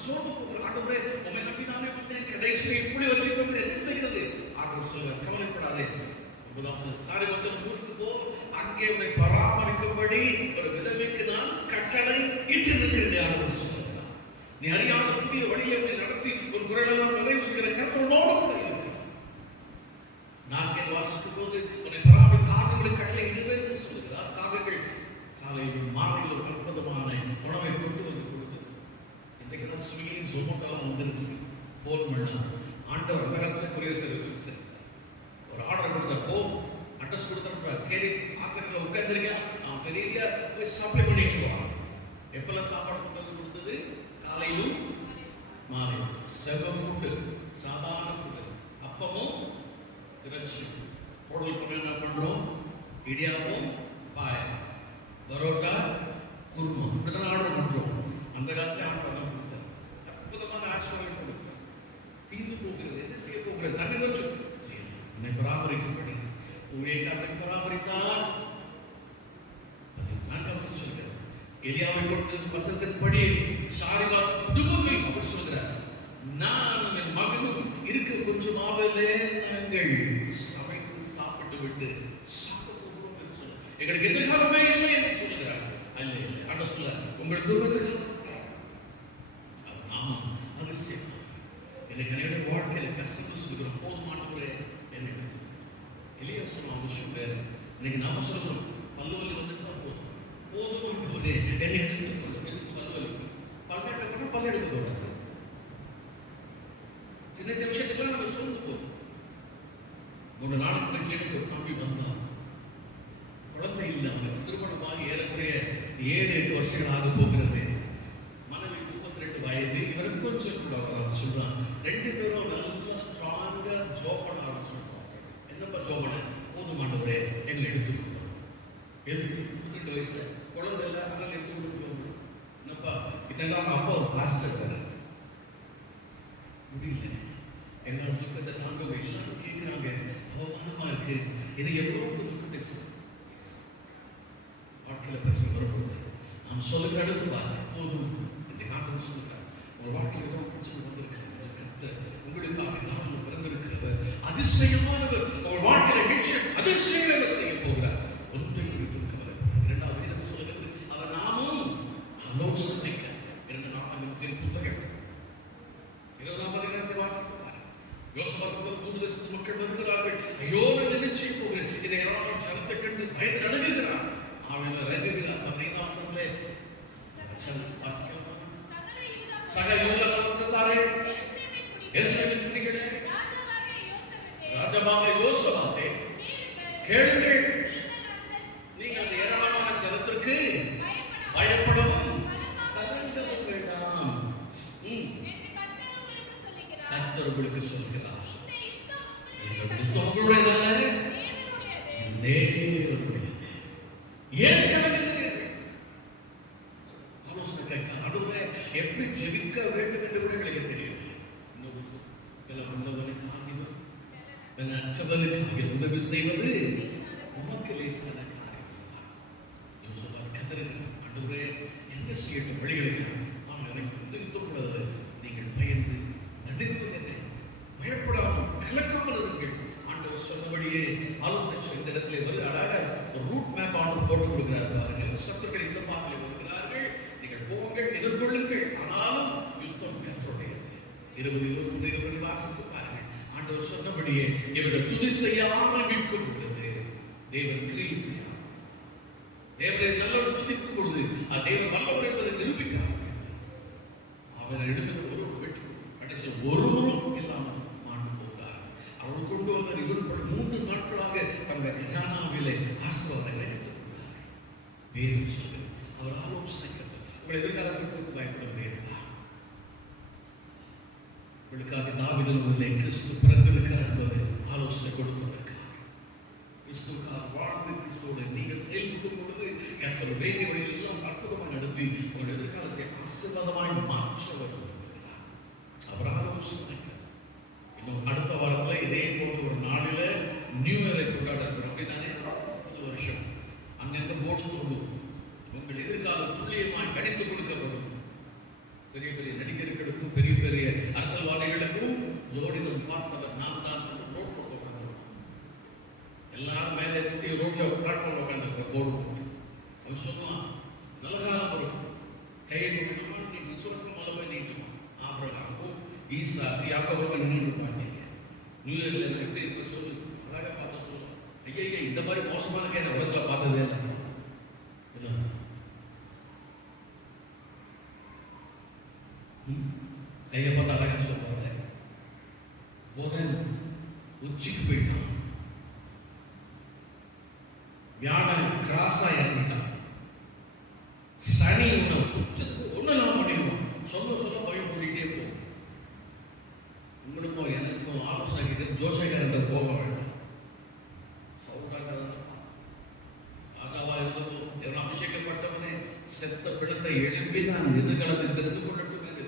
சோர்ந்து போகிற ஆண்டவரே, உண்மை நம்பி நானே வந்தேன், கடைசியை இப்படி வச்சுக்கொண்டு என்ன செய்கிறது? ஆண்டவர் சொல்வார், கவலைப்படாதே. சாரிபத்தின் ஊருக்கு போ, அங்கே உன்னை பராமரிக்கும்படி ஒரு விதவைக்கு நான் கட்டளை இட்டிருக்கிறேன் ஆண்டவர் சொல்லுகிறார். நீ அறியாத புதிய வழியை உன்னை நடத்தி உன் குரலெல்லாம் நிறைவு செய்கிற கர்த்தரோடு கூட இருக்கிறார். நான்கே வாசிக்கும் போது உன்னை பராமரி காகங்களுக்கு கட்டளை இடுவேன் என்று சொல்லுகிறார். காகங்கள் காலையில் மாலையில் ஒரு அற்புதமான உணவை கொண்டு வந்து கொடுத்தது. இன்றைக்கு தான் ஸ்விக்கி ஜொமேட்டோலாம் வந்துருச்சு. ஃபோன் பண்ணா ஆண்டவர் அந்த காலத்தில் கொரியர் சர்வீஸ் ஒரு ஆர்டர் கொடுத்தப்போ அட்ரஸ் கொடுத்தப்ப கேரி ஆச்சரியத்தில் உட்கார்ந்துருக்கேன். அவன் பெரிய போய் சப்ளை பண்ணிட்டு போவான். எப்பெல்லாம் சாப்பாடு கொடுத்தது? காலையிலும் மாலையும். செவ ஃபுட்டு, சாதாரண ஃபுட்டு, அப்பமும் இறைச்சி. ஹோட்டல் பண்ண என்ன பண்றோம்? இடியாப்பம், பாயம், பரோட்டா, குருமா, இப்படிதான் ஆர்டர் பண்றோம். அந்த காலத்துல ஆர்டர் தான் கொடுத்தார். அற்புதமான ஆசிரியர்கள் கொடுத்தார். தீர்ந்து போகிறது. என்ன செய்ய போகிறது? தண்ணி வச்சு என்னை பராமரிக்கும்படி ஊழியக்காரனை பராமரித்தார். நான் கவசம் சொல்கிறேன். எலியாவை கொண்டு வசனத்தின்படி சாரிபாத் குடும்பத்தை அவர் சொல்கிறார், நான் என் மகனும் இருக்க கொஞ்சமாகவே நாங்கள் சமைத்து சாப்பிட்டு விட்டு சாப்பிடுவோம் என்று சொல்ல, எங்களுக்கு எதிர்காலமே இல்லை என்று சொல்லுகிறார். அல்ல அண்ணா சொல்ல, உங்களுக்கு ஒரு எதிர்காலம். ஆமா, அதிசயம். எனக்கு என்னுடைய வாழ்க்கையில கஷ்டத்தை சொல்கிறோம். போதுமானவரே என்ன எளிய சொல்லுவாங்க விஷயம் வேறு. இன்னைக்கு நாம சொல்றோம், பல்லு வலி வந்துட்டு தான் போதும், போதுமானவரே என்னை எடுத்துக் கொள்ள. எதுக்கு பல்லு வலி? பல்லு கூட பல்லு எடுக்க கூடாது. சின்ன சின்ன விஷயத்துக்குலாம் நம்ம சொல்லுங்க போதும். 3 நாளுக்கு முன்னாடி ஒரு தம்பி வந்தான். குழந்தை இல்லை, அவனுக்கு திருமணமாக ஏறக்குறைய 7-8 வருஷங்கள் ஆக போகிறது. மனைவி 32 வயது, இவருக்கு கொஞ்சம் சொல்றான். 2 பேரும் நல்லா ஸ்ட்ராங்கா ஜோப் பண்ண ஆரம்பிச்சிருக்கோம். என்னப்பா ஜோப் பண்ண? போதுமானவரே எங்களை எடுத்துக்கணும். எதுக்கு? 32 வயசுல குழந்தை இல்லை, அதனால எடுத்துக்கணும். என்னப்பா இதெல்லாம் அப்பா ஒரு பாஸ்டர் தர முடியல, எங்களால் துக்கத்தை தாங்க எல்லாரும் கேட்கிறாங்க, அவமானமா இருக்கு. இது எவ்வளவு துக்கத்தை வாழ்க்கையில பிரச்சனை வரக்கூடாது. நாம் சொல்லுகிற அடுத்து பார்க்க போதும் என்று காட்டு சொல்லுகிறார். ஒரு வாழ்க்கையில் ஏதோ பிரச்சனை வந்திருக்கிறது, உங்களுக்காக தான் பிறந்திருக்கிறவர் அதிசயமானவர். ஒரு வாழ்க்கையில நிச்சயம் அதிசயங்களை செய்ய போகிறார். ஒன்றை குறித்து கவலை. 2வது வேதம் சொல்லுகிறது, அவர் நாமும் ஆலோசனைக்க 2 நாட்கள் புத்தகம் 20ஆம் அதிகாரத்தை வாசிப்பார். யோசபாத்துக்கு 3 தேசத்து மக்கள் வருகிறார்கள். ஐயோ என்று நினைச்சு போகிறேன். இதை யாரும் சரத்தை கண்டு பயந்து நடுங்குகிறார். அவன் ரங்குகிறார். 15ஆம் வசனத்திலே வாசிக்கலாம். சகல யூதா வம்சத்தாரே, எருசலேமின் குடிகளே, ராஜாவாகிய யோசபாத்தே, கேளுங்கள். நீங்கள் அந்த ஏராளமான ஜனத்திற்கு பயப்படவும் கலங்கவும் வேண்டாம். கர்த்தர் உங்களுக்கு சொல்கிறார், இந்த யுத்தம் உங்களுடையதல்ல, தேவனுடையது. ஏன் கலங்குகிறீர்கள்? ஆலோசனை கேட்க நடுவே எப்படி ஜெபிக்க வேண்டும் என்று கூட எனக்கு தெரியவில்லை. உதவி செய்வது உமக்கு லேசான காரியம். என்ன செய்யட்டும் வழிகளுக்கு நாம் நினைப்பது, நீங்கள் பயந்து நடுங்குவது என்ன? பயப்படாமல் கலக்காமல் இருங்கள். ஆண்டவர் சொன்னபடியே ஆலோசனை இந்த இடத்துல வந்து அழகாக ஒரு ரூட் மேப் ஆர்டர் போட்டு கொடுக்கிறார். பாருங்கள், சத்துக்கள் இந்த பாட்டில் வருகிறார்கள், நீங்கள் போங்கள், எதிர்கொள்ளுங்கள். ஆனாலும் யுத்தம் கர்த்தருடையது. 20-21 வாசித்து பாருங்கள். ஆண்டவர் சொன்னபடியே இவர்கள் துதி செய்ய ஆரம்பிக்கும் பொழுது தேவன் கிரியை செய்ய, தேவனை நல்லவர் துதிக்கும் பொழுது தேவன் வல்லவர் என்பதை நிரூபிக்க ஆரம்பித்தார். அவனை எடுத்து ஒருவரும் இல்லாமல் மாண்டு போகிறார். அவர்கள் கொண்டு வந்த இவர் 3 நாட்களாக தங்கள் கஜானாவிலே ஆசீர்வாதங்களை எடுத்துக் கொண்டார். வேறு சொல்லு, அவர் ஆலோசனை உங்கள் எதிர்காலத்தை குறித்து பயப்படுகிறீர்களா? உங்களுக்காக தாவீதின் உள்ளே கிறிஸ்து பிறந்திருக்கிறார் என்பது ஆலோசனை கொடுப்பதற்காக. கிறிஸ்துக்காக வாழ்ந்து கிறிஸ்துவோடு நீங்கள் செயல்படும் பொழுது கர்த்தர் வேண்டிய வழியில் எல்லாம் அற்புதமாக நடத்தி உங்கள் எதிர்காலத்தை ஆசீர்வாதமாய் மாற்ற வருகிறார். அவர் துல்லியமாய் கணித்து கொடுக்கப்படும். பெரிய பெரிய நடிகர்களுக்கும் பெரிய பெரிய அரசியல்வாதிகளுக்கும் ஜோடிடம் பார்த்தவர் நான் தான் சொல்ல ரோட்ல உட்காந்து எல்லாரும் மேலே கூட்டி ரோட்ல பிளாட்ஃபார்ம்ல உட்காந்து போடுவோம். அவன் சொல்லுவான், நல்ல காலம் வரும், கையை கொடுக்கணும், நீ விசுவாசம் மேல போய் நீட்டுமா. ஆபிரகாமும் ஈசாக்கு யாக்கோபுக்கு நின்று இருப்பாங்க. நியூ இயர்ல எப்படி இருக்க சொல்லு, அழகா பார்த்து சொல்லுவோம். ஐயா இந்த மாதிரி மோசமான கை நான் உலகத்துல பார்த்ததே இல்லை. கையை பார்த்து அழகா சொல்றாரு. புதன் உச்சிக்கு போயிட்டான், வியாழன் கிராஸா இறங்கிட்டான், சனி ஒன்னெல்லாம் பண்ணிடுவோம். சொல்ல சொல்ல பயம் கூட்டிகிட்டே போகும். உங்களுக்கும் எனக்கும் ஆலோசனை கிட்ட ஜோசைக்காரன் போக வேண்டாம். சவுண்டாக ராஜாவா இருந்தப்போ எவன் அபிஷேகப்பட்டவனே செத்த பிணத்தை எழுப்பி நான் எதிர்காலத்தை தெரிந்து கொள்ளட்டும் என்று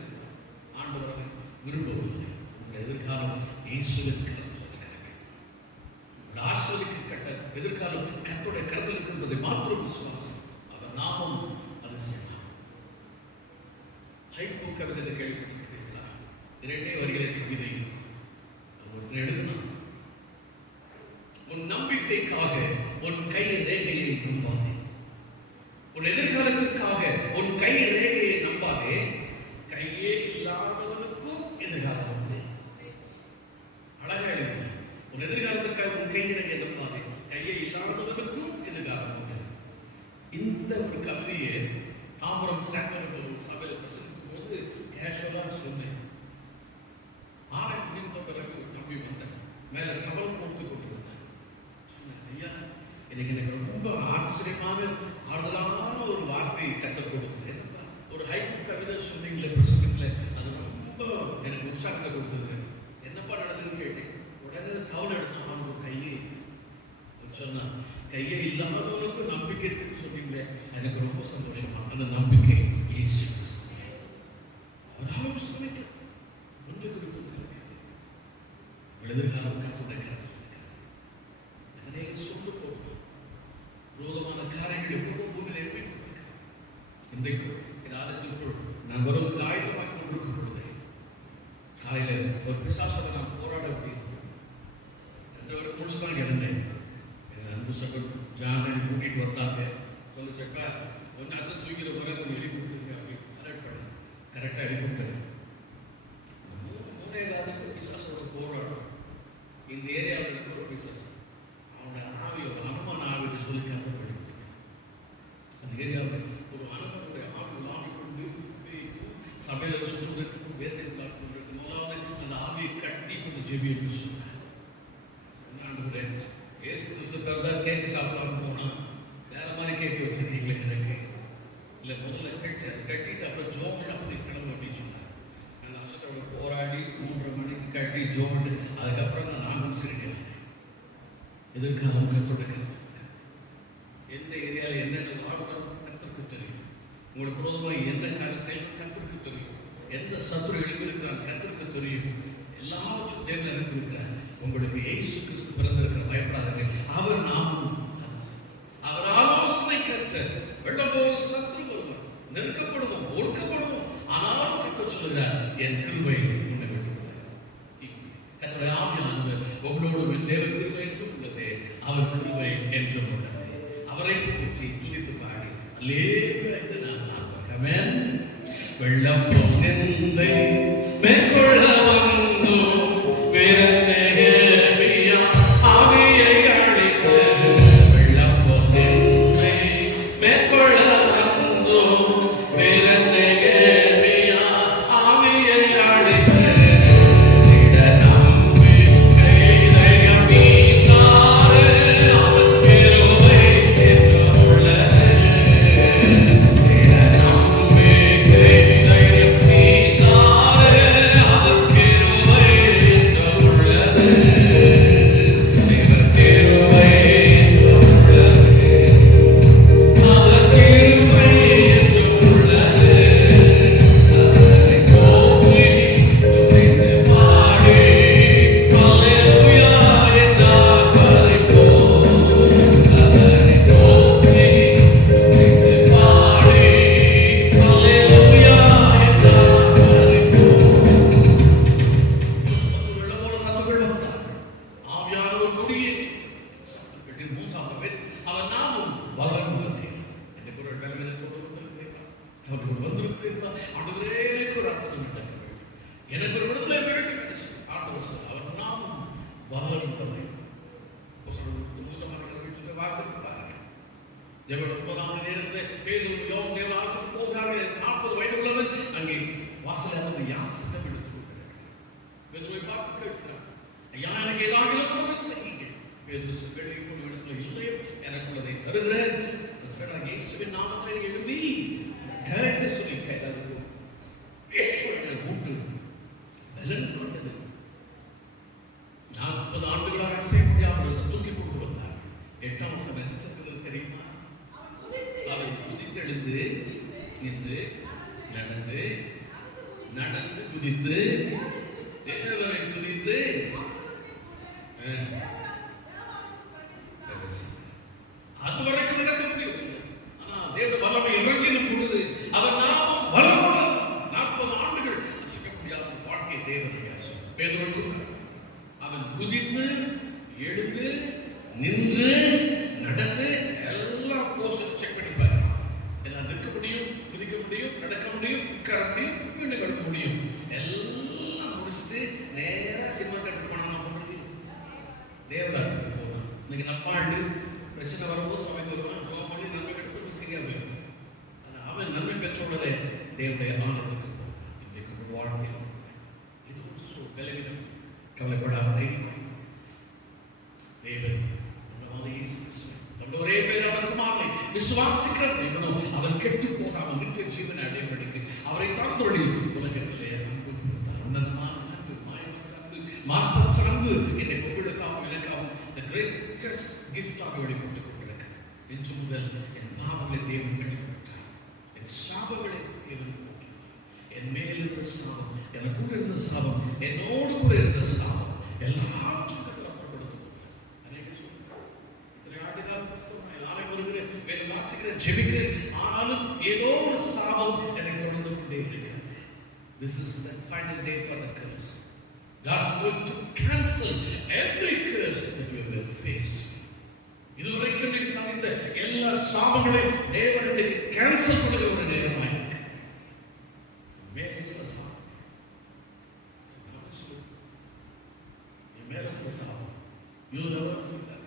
ஆண்டவர் விரும்பவில்லை. உங்கள் எதிர்காலம் இயேசுவின் ஆசிரியருக்கு கட்ட எதிர்காலம் கற்புடைய கருத்தில் இருக்கின்றதை மாத்திரம் விசுவாசம். அவர் நாமம் அது செய்யலாம். ஹைக்கூ கவிதை கேள்விப்பட்டிருக்கிறீர்களா? 2 வரிகளின் கவிதை ஒருத்தர் எழுதினான். உன் நம்பிக்கைக்காக உன் கை ரேகையை நம்பாதே, உன் எதிர்காலத்திற்காக உன் கை ரேகையை நம்பாதே, கையே இல்லாதவனுக்கும் எதிர்காலம் உண்டு. அழகா எழுதினார். உன் எதிர்காலத்திற்காக உன் கை ரேகையை நம்பாதே, கையை இல்லாதவனுக்கும் எதிர்காலம் உண்டு. இந்த ஒரு கவிதையை தாம்பரம் சாக்கரை சபையில் பிரசங்கிக்கும் போது கேஷுவலா சொன்னேன். முடிந்த பிறகு தம்பி வந்தேன், மேல கவல் போட்டு கொண்டு வந்தேன். ஐயா எனக்கு எனக்கு ரொம்ப ஆச்சரியமான ஆறுதலான ஒரு வார்த்தையை கற்றுக் கொடுத்தது. என்னப்பா ஒரு ஹைக்கூ கவிதை சொன்னீங்களே பிரசங்கத்துல, அது ரொம்ப எனக்கு உற்சாகத்தை கொடுத்தது. என்னப்பா நடந்ததுன்னு கேட்டேன். உடனே தவறு எடுத்தான். ஒரு கையை சொன்னா, கையை இல்லாதவனுக்கு நம்பிக்கை இருக்குன்னு சொன்னீங்களே, எனக்கு ரொம்ப சந்தோஷமா. அந்த நம்பிக்கை இயேசு கிறிஸ்து. அவர் சொல்லிட்டு ஒன்று குறித்து எதிர்காலம் கற்றுடைய கருத்தில் இருக்கிறது. சொல்லு போகும் விரோதமான காரியங்கள் எப்போதும் பூமியில் எழுப்பி கொண்டிருக்கிறது. இன்றைக்கு ஆலயத்திற்குள் நான் வருவதற்கு ஆயுதமாக்கி கொண்டிருக்கும் பொழுது காலையில ஒரு பிசாசோட நான் போராட முடியும். 2 வருஷம் தான் இருந்தேன். அன்பு சகோதரர் ஜானனை கூட்டிட்டு வந்தாங்க. சொல்லு சக்கா கொஞ்சம் அசை தூக்கிற முறை கொஞ்சம் எழுதி கொடுத்துருங்க அப்படின்னு அலர்ட் பண்ண கரெக்டாக எழுதி கொடுத்தேன். 3 பிசாசோட போராடும். இந்த ஏரியாவில் இருக்கிற ஒரு பிசாசம் அவனோட ஆவியை அனுமான ஆவியை சொல்லி காத்த அந்த ஏரியாவில் ஒரு அனுமனுடைய ஆவி ஆவி கொண்டு சபையில் சுற்றுவதற்கு வேதனை கொண்டிருக்கு. முதலாவது அந்த ஆவியை கட்டி கொஞ்சம் ஜெபியை சொன்னாங்க. ஏசு கிறிஸ்து பிறந்தா கேக் சாப்பிடலாம் போனா வேற மாதிரி கேக் வச்சிருக்கீங்களே எனக்கு இல்லை, முதல்ல கட்டிட்டு அப்புறம் ஜோமன் அப்படி கிளம்பு அப்படின்னு சொன்னாங்க. அந்த வருஷத்தோட போராடி 3:30 மணிக்கு கட்டி ஜோமன், அதுக்கப்புறம் தான் நான் முடிச்சிருக்கேன். எதிர்காலம் கத்தோட கருத்து எந்த ஏரியாவில் என்னென்ன வாழ்க்கணும் கத்திற்கு தெரியும். உங்களுக்கு விரோதமாக என்ன காரியம் செய்யணும் கத்திற்கு தெரியும். எந்த சத்துரு எழுப்பியிருக்கிறான் கத்திற்கு தெரியும். எல்லாவற்றும் தேவன் அறிந்திருக்கிறார். உங்களுக்கு இயேசு கிறிஸ்து பிறந்திருக்கிற பயப்படாதீர்கள். அவர் நாமும் அவர் ஆலோசனை கேட்ட வெள்ளம் போல் சத்துரு வருவார், நெருக்கப்படுவோம், ஒடுக்கப்படுவோம். ஆனாலும் கத்த சொல்லுகிறார், என் கிருபை உன்னை விட்டுவிடாது. கர்த்தருடைய ஆவியானவர் உங்களோடு தேவ கிருபை என்றும் உள்ளது, அவர் கிருபை என்றும் உள்ளது. அவரை பற்றி துதித்து பாடி அல்லேலூயா என்று நான் ஆமென். வெள்ளம் போல் என்னை மேற்கொள்ள வந்தோ Thank you. எனக்கு ஒரு விடுதலை வேண்டும் என்று ஆண்டவர் சொல்ல, அவர் நாமும் வல்லமை. வீட்டுக்கு வாசித்து பாருங்க. ஜெபம் 9ஆம் நேரத்தில் பேதுரு யோவான் தேவாலயத்துக்கு போகிறார்கள். 40 வயது உள்ளவன் அங்கே வாசலில் யாசகம் எடுத்துக் கொண்டிருக்கிறார். பேதுருவை பார்த்து கேட்கிறார், ஐயா எனக்கு ஏதாவது உதவி செய்யுங்க. பேதுரு சொல்கிறார், இப்போது இடத்துல இல்லை, எனக்குள்ளதை தருகிறேன். இயேசுவின் நாமத்தில் எழுப்பி சொல்லி கையில் கூட்டு பலன் கொண்டது. 40 ஆண்டுகளாக அசைய முடியாமல் தூக்கி கொண்டு வந்தார். 8ஆம் வசனம் என்ன சொல்கிறது தெரியுமா? அவர் குதித்தெழுந்து நின்று நடந்து நடந்து குதித்து தேவனை துதித்து அது வரைக்கும் நடக்க முடியவில்லை. ஆனால் தேவ வல்லமை இறங்கினும் பொழுது அவர் நாமும் வல்லமுடன் 40 ஆண்டுகள் அசைக்க முடியாத வாழ்க்கை தேவனுடைய பேதுரு அவன் குதித்து எழுந்து நின்று நடந்து எல்லாம் கோர்ஸ் செக் பண்ணிப்பார். எல்லாம் நிற்க முடியும், குதிக்க முடியும், நடக்க முடியும், உட்கார முடியும், வீண்டு கிடக்க முடியும். எல்லாம் முடிச்சுட்டு நேராக சினிமா தேட்டர் பண்ணணும் முடியும். தேவராஜ் போகலாம். இன்னைக்கு நப்பாண்டு பிரச்சனை வரும்போது சமைக்க வருவான், ஜோம் பண்ணி நன்மை எடுத்து தெரியாது. அவன் நன்மை பெற்றவுடனே தேவனுடைய ஆனந்தத்துக்கு போவான். இன்றைக்கு வாழ்க்கை இது ஒரு விளைவிடம். கவலைப்படாத தைரியமாய் தேவன் ஒரே பேர் அவருக்கு மாறலை விசுவாசிக்கிறோம். அவன் கெட்டு போகாமல் நித்திய ஜீவனை அடைவதற்கு அவரை தந்தொழி உலகத்திலே அன்பு மாசம் அன்பு என்னை உங்களுக்காகவும் எனக்காகவும் the greatest gift ஆக வெளிப்பட்டுக் கொண்டிருக்கிறது. இன்று முதல் என் பாவங்களை தேவன் வெளிப்பட்டார், என் சாபங்களை தேவன் போக்கினார். என் மேல் இருந்த சாபம், எனக்கு கூட இருந்த சாபம், என்னோடு கூட இருந்த சாபம் எல்லாவற்றும் புறப்படுத்தும். எல்லாரும் வருகிறேன், வேலை வாசிக்கிறேன், ஜெபிக்கிறேன், ஆனாலும் ஏதோ ஒரு சாபம் எனக்கு தொடர்ந்து கொண்டே இருக்கிறது. This is the final day for the curse. God is going to cancel every curse that you will face. இதுவரைக்கும் நீங்க சந்தித்த எல்லா சாபங்களையும் தேவன் இன்னைக்கு கேன்சல் பண்ணுகிற ஒரு நேரமாக இருக்கு. மேல சில சாபம், மேல சில சாபம் சொல்றார்.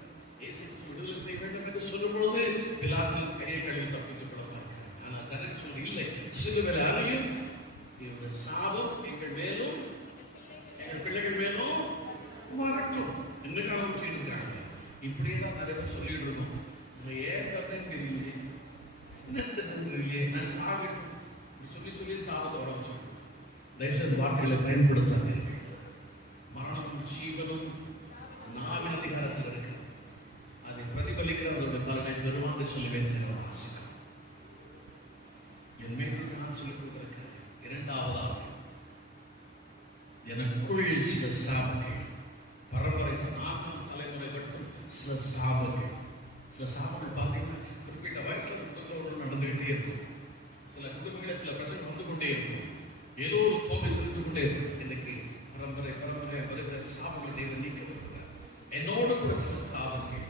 விடுதலை செய்ய வேண்டும் என்று சொல்லும் பொழுது பிலாத்து கையை கழுவி தப்பித்துக் கொள்ளலாம். ஆனால் தனக்கு சொல்ல இல்லை, சிலுவையில் அறையும் இவருடைய சாபம் எங்கள் மேலும் எங்கள் பிள்ளைகள் மேலும் வரட்டும் என்று காலம் செய்திருக்காங்க. இப்படியே தான் நிறைய பேர் சொல்லிட்டு இருக்கோம். ஏன் தெரியலையே, என்னத்தையே நான் சாப்பிட்டு சொல்லி சொல்லி சாபத்தை ஆரம்பிச்சோம். தயவுசெய்து வார்த்தைகளை பயன்படுத்தாதீர்கள். மரணமும் ஜீவனும் நாவின் அதிகாரத்தில் இருக்கு. அதை பிரதிபலிக்கிறவர்களுடைய பலனை பெருமாண்டு சொல்லி வாசிக்கும். என் மேல் நான் சொல்லிக் கொடுத்திருக்கிறேன். இரண்டாவதாக எனக்குள் சில சாபங்கள், பரம்பரை நான்காம் தலைமுறை மட்டும் சில சாபங்கள். சில சாபங்கள் பார்த்தீங்கன்னா குறிப்பிட்ட வயசுல குடும்பங்களோடு நடந்துகிட்டே இருக்கும். சில குடும்பங்களில் சில பிரச்சனை வந்து கொண்டே இருக்கும். ஏதோ ஒரு கோபை செலுத்திக் கொண்டே இருக்கும். இன்னைக்கு பரம்பரை வருகிற சாபங்கள் தேவன் நீக்க விரும்புகிறார். என்னோடு கூட சில சாபங்கள்.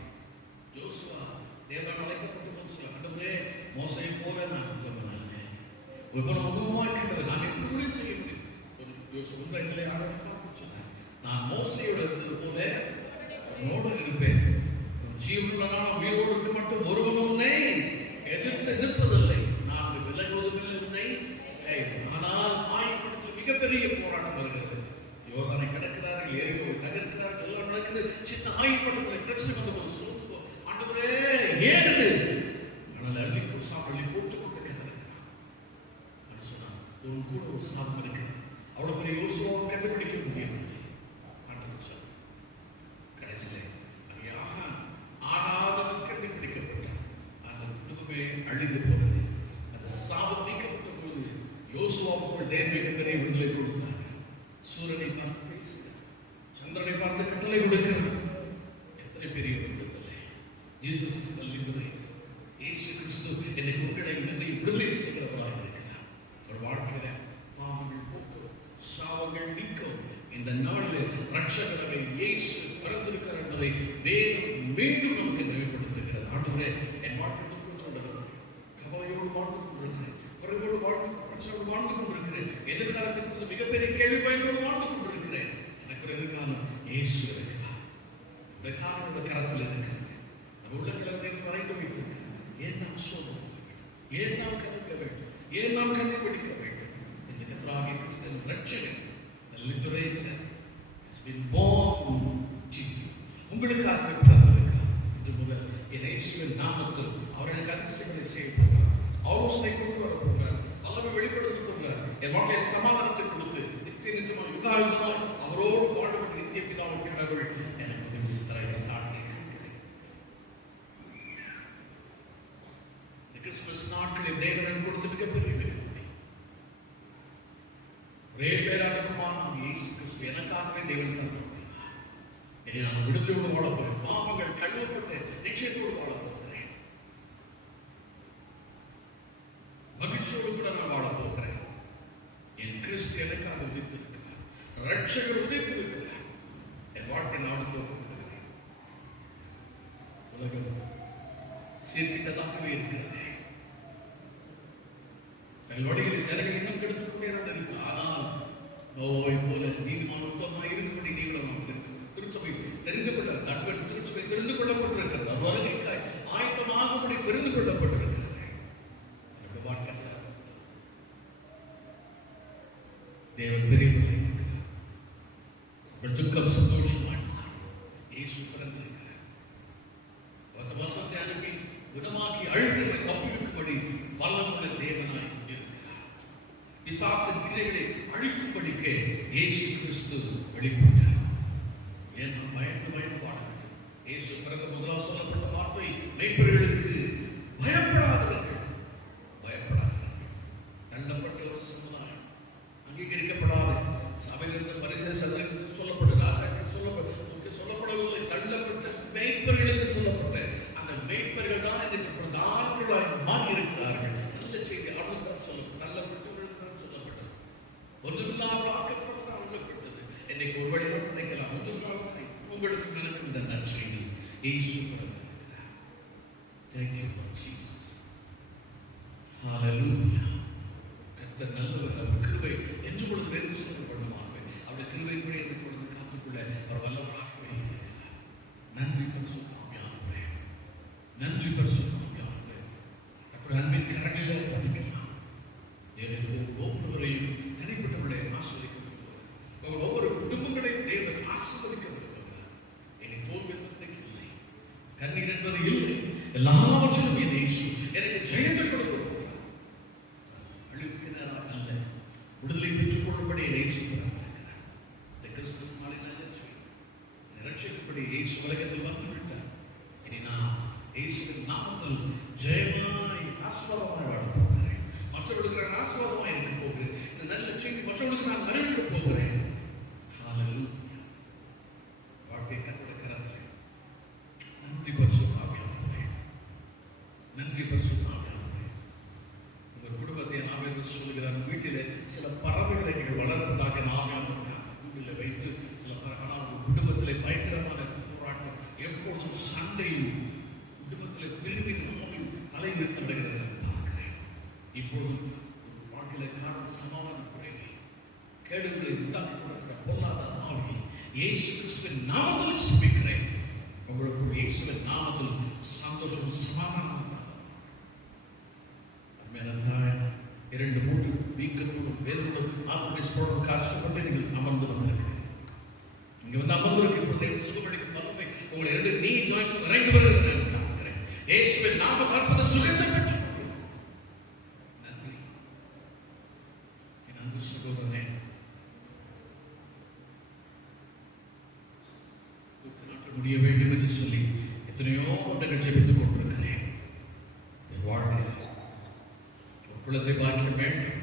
யோசுவா தேவன் அழைக்கப்பட்டு போது சில ஆண்டவரே மோசையை போல நான் குற்றம் பண்ணேன், உபநோகமாக கேட்டது நான் எப்படி கூட செய்ய முடியும். எங்களை சொன்னேன், நான் மோசையோடு இருந்தது போல உன்னோடு இருப்பேன். ஜீவனுள்ள உயிரோடு இருக்க மட்டும் ஒருவன் உன்னை எதிர்த்து நிற்பதில்லை, நான் விலகுவதும் உன்னை கைவிடும். ஆனால் ஆயப்படுத்த மிகப்பெரிய போராட்டம் வருகிறது. யோகானை கடக்கிறார்கள், எரியோவை தகர்க்கிறார்கள், எல்லாம் நடக்குது. சின்ன ஆயப்படுத்தலை பிரச்சனை வந்து போது சொல்லுவோம், ஆண்டவரே ஏன் ஆனால் அள்ளி சாப்பள்ளி போட்டுக் கொண்டு சொன்னான். உன் கூட ஒரு சாபம் இருக்கிறது. அவ்வளவு பெரிய யோசுவாவை கண்டுபிடிக்க முடியவில்லை. ஆண்டவர் சொன்னார். கடைசியிலே ஆகாதவன் கண்டுபிடிக்கப்பட்டான். அந்த குடும்பமே அழிந்து போனது. அந்த சாபம் நீக்கப்பட்ட போது யோசுவாவுக்குள் தேவன் பெரிய விடுதலை கொடுத்தார். சூரியனை பார்த்து பேசுகிறார், சந்திரனை பார்த்து கட்டளை கொடுக்கிறார். எத்தனை பெரிய விடுதலை! Jesus is the liberator. இயேசு கிறிஸ்து என்னை உங்களை என்னை விடுதலை செய்கிறவராக இருக்கிறார். ஒரு வாழ்க்கையில பாவங்கள் போக்கும், சாபங்கள் நீக்கும். இந்த நாளில் ரட்சகராக இயேசு பிறந்திருக்கிறார் என்பதை வேதம் மீண்டும் நமக்கு நினைவுபடுத்துகிறது. ஆண்டவரே, என் வாழ்க்கை கவலையோடு வாழ்ந்து கொண்டிருக்கிறேன், குறைவோடு வாழ்ந்து பிரச்சனையோடு வாழ்ந்து கொண்டிருக்கிறேன். என்று எதிர்காலத்தின் குறித்து மிகப்பெரிய கேள்வி பயன்போடு வாழ்ந்து கொண்டிருக்கிறேன். எனக்கு ஒரு எதிர்காலம் இயேசு இருக்கிறார். இந்த காரணம் கரத்தில் இருக்கிறது. நம்ம உள்ளங்களை வரைந்து வைத்திருக்கிறேன். ஏன் நாம் சோதனை, ஏன் நாம் கற்றுக்க வேண்டும், ஏன் நாம் கண்டுபிடிக்க வேண்டும் என்று கர்த்தராகிய கிறிஸ்துவின் Ratchagan the liberator has been born to you. உங்களுக்காக பிறந்திருக்கிறார். இன்று முதல் என் இயேசுவின் நாமத்தில் அவர் எனக்கு அதிசயங்களை செய்ய போகிறார். ஆலோசனை கொண்டு வர போகிறார். அளவை வெளிப்படுத்த போகிறார். என் வாழ்க்கையை சமாதானத்தை கொடுத்து நித்திய நித்தியமாக யுகாயுகமாய் அவரோடு வாழ்வதற்கு நித்திய பிதாவின் கடவுள் எனக்கு உதவி செய்தார். தாழ்மை கிறிஸ்துமஸ் நாட்களில் தேவன் கொடுத்து மிகப்பெரிய வெகுமதி. ஒரே பேரான குமாரன் இயேசு கிறிஸ்து எனக்காகவே தேவன் தந்திருக்கிறார். இனி நான் விடுதலையோடு வாழ போகிறேன். பாவங்கள் கழுவப்பட்டு நிச்சயத்தோடு வாழ போகிறேன். மகிழ்ச்சியோடு கூட நான் வாழ போகிறேன். என் கிறிஸ்து எனக்காக உதித்திருக்கிறார். ரட்சகர் உதித்திருக்கிறார். என் வாழ்க்கை நாடு போகிறேன். உலகம் சீர்கிட்டதாகவே இருக்கிறது. தங்கள் வழியில் ஜனங்கள் இன்னும் கெடுத்துக் கொண்டே இருக்கிறார். ஆனால் நோய் போல நீதிமான உத்தமமாக இருக்கும்படி நீங்களும் திருச்சபை தெரிந்து கொள்ள நண்பன் திருச்சபை தெரிந்து கொள்ளப்பட்டிருக்கிறது. வருகைக்காய் ஆயத்தமாகும்படி தெரிந்து கொள்ளப்பட்டிருக்கிறது. என்னுடைய வாழ்க்கை தேவன் பெரியவராக இருக்கிறார். உங்கள் துக்கம் சந்தோஷமாய் மாறும். இயேசு பிறந்திருக்கிறார். அந்த வசத்தை அனுப்பி குணமாக்கி அழுத்தமை தப்பிக்கும்படி வல்லமுள்ள தேவனாய் இருக்கிறார். பிசாசின் கிரைகளை அழிக்கும்படிக்கு இயேசு கிறிஸ்து வெளிப்பட்டார். ஏன் நாம் பயந்து பயந்து வாழ வேண்டும்? இயேசு பிறந்த முதலாக சொல்லப்பட்ட வார்த்தை மேய்ப்பர்களுக்கு பயப்படாதவர்கள், பயப்படாதவர்கள். தள்ளப்பட்ட ஒரு சமுதாயம், அங்கீகரிக்கப்படாத சபையிலிருந்து பரிசேஷர்களுக்கு சொல்லப்படுகிறார்கள். சொல்லப்படவில்லை. தள்ளப்பட்ட மேய்ப்பர்களுக்கு சொல்லப்பட்ட அந்த மேய்ப்பர்கள் தான் இன்றைக்கு பிரதானங்களாய் மாறி இருக்கிறார்கள். நல்ல செய்தி அவர்கள் தான் சொல்லப்பட்டது. தள்ளப்பட்டவர்கள் தான் சொல்லப்பட்டது. ஒன்றுமில்லாமல் ஆக்கப்பட்டதான் சொல்லப்பட்டது. இன்னைக்கு ஒரு வழி மட்டும் நினைக்கலாம். ஒன்றுமில்லாமல் உங்களுக்கு எனக்கு இந்த நற்செய்தி இயேசு பிறந்திருக்கிறார். Thank you Lord Jesus. Hallelujah. கர்த்தர் நல்லவர். அவர் கிருபை என்று பொழுது வேறு சொல்லப்படுவார்கள். அவருடைய கிருபையின்படி என்று பொழுது காத்துக்கொள்ள அவர் வல்லவராகவே இருக்கிறார். நன்றி பரிசுத்த ஆவியானவரே. நன்றி பரிசுத்த ஆவியானவரே. அப்படி அன்பின் கரங்களில் பண்ணிக்கலாம். தேவன் ஒவ்வொருவரையும் தனிப்பட்டவர்களை ஆசீர்வதிக்க விரும்புகிறார். ஒவ்வொரு குடும்பங்களையும் தேவன் ஆசீர்வதிக்க விரும்புகிறார். என்னை தோல்வி இல்லை, கண்ணீர் என்பது இல்லை. எல்லாவற்றிலும் என் இயேசு எனக்கு ஜெயத்தை கொடுத்திருக்கிறார். அழிவுக்கு அல்ல, விடுதலை பெற்றுக் கொள்ளும்படி என் இயேசு பிறந்திருக்கிறார். இந்த கிறிஸ்துமஸ் நாளில் ரட்சிக்கப்படி இயேசு உலகத்தில் வந்துவிட்டார். இனி நான் இயேசுவின் நாமத்தில் ஜெயமாய் ஆசீர்வாதமாய் வாழ போகிறேன். மற்றவர்களுக்கு நான் ஆசீர்வாதமாய் இருக்க போகிறேன். இந்த நல்ல செய்தி மற்றவர்களுக்கு நான் அறிவிக்க போகிறேன். ஹல்லேலூயா. வாழ்க்கை கர்த்தருடைய கரத்திலே. நன்றி பரிசுத்த ஆவியானவரே. நன்றி பரிசுத்த ஆவியானவரே. உங்கள் குடும்பத்தை ஆவியானவர் சொல்லுகிறார். வீட்டிலே சில பறவைகளை நீங்கள் வளர்ப்பதாக ஆவியானவர் கூண்டில் வைத்து சில ஆனால் உங்கள் குடும்பத்திலே பயங்கரமான போராட்டம், எப்பொழுதும் சண்டையும், குடும்பத்தில் பிரிவின் நோயும் தலைநிறுத்த விடுகிறது பார்க்கிறேன். இப்பொழுதும் வாழ்க்கையில காணும் சமாதான குறைவை, கேடுகளை உண்டாக்கி கொடுக்கிற பொல்லாத ஆவி இயேசு கிறிஸ்துவின் நாமத்தில் சுபிக்கிறேன். உங்களுக்கு இயேசுவின் நாமத்தில் சந்தோஷம் சமாதானம். இரண்டு மூன்று வீக்கத்தோடும் வேதனோடும் ஆத்மீஸ்வரோடும் கஷ்டப்பட்டு நீங்கள் அமர்ந்து வந்திருக்கிறேன். இங்க வந்து அமர்ந்திருக்கு. இப்பொழுது சுகங்களுக்கு பலமை உங்களை இரண்டு நீ ஜாய்ஸ் இறங்கி வருகிறது நான் காண்கிறேன். இயேசுவின் நாம கற்பத சுகத்தை பெற்றுக் கொள்ளுங்கள். நன்றி என் அன்பு சகோதரனே. நாட்டில் முடிய வேண்டும் என்று சொல்லி எத்தனையோ ஒன்றை ஜெபித்துக் கொண்டிருக்கிறேன். என் வாழ்க்கையில் குலத்தை பாக்கிய வேண்டும்,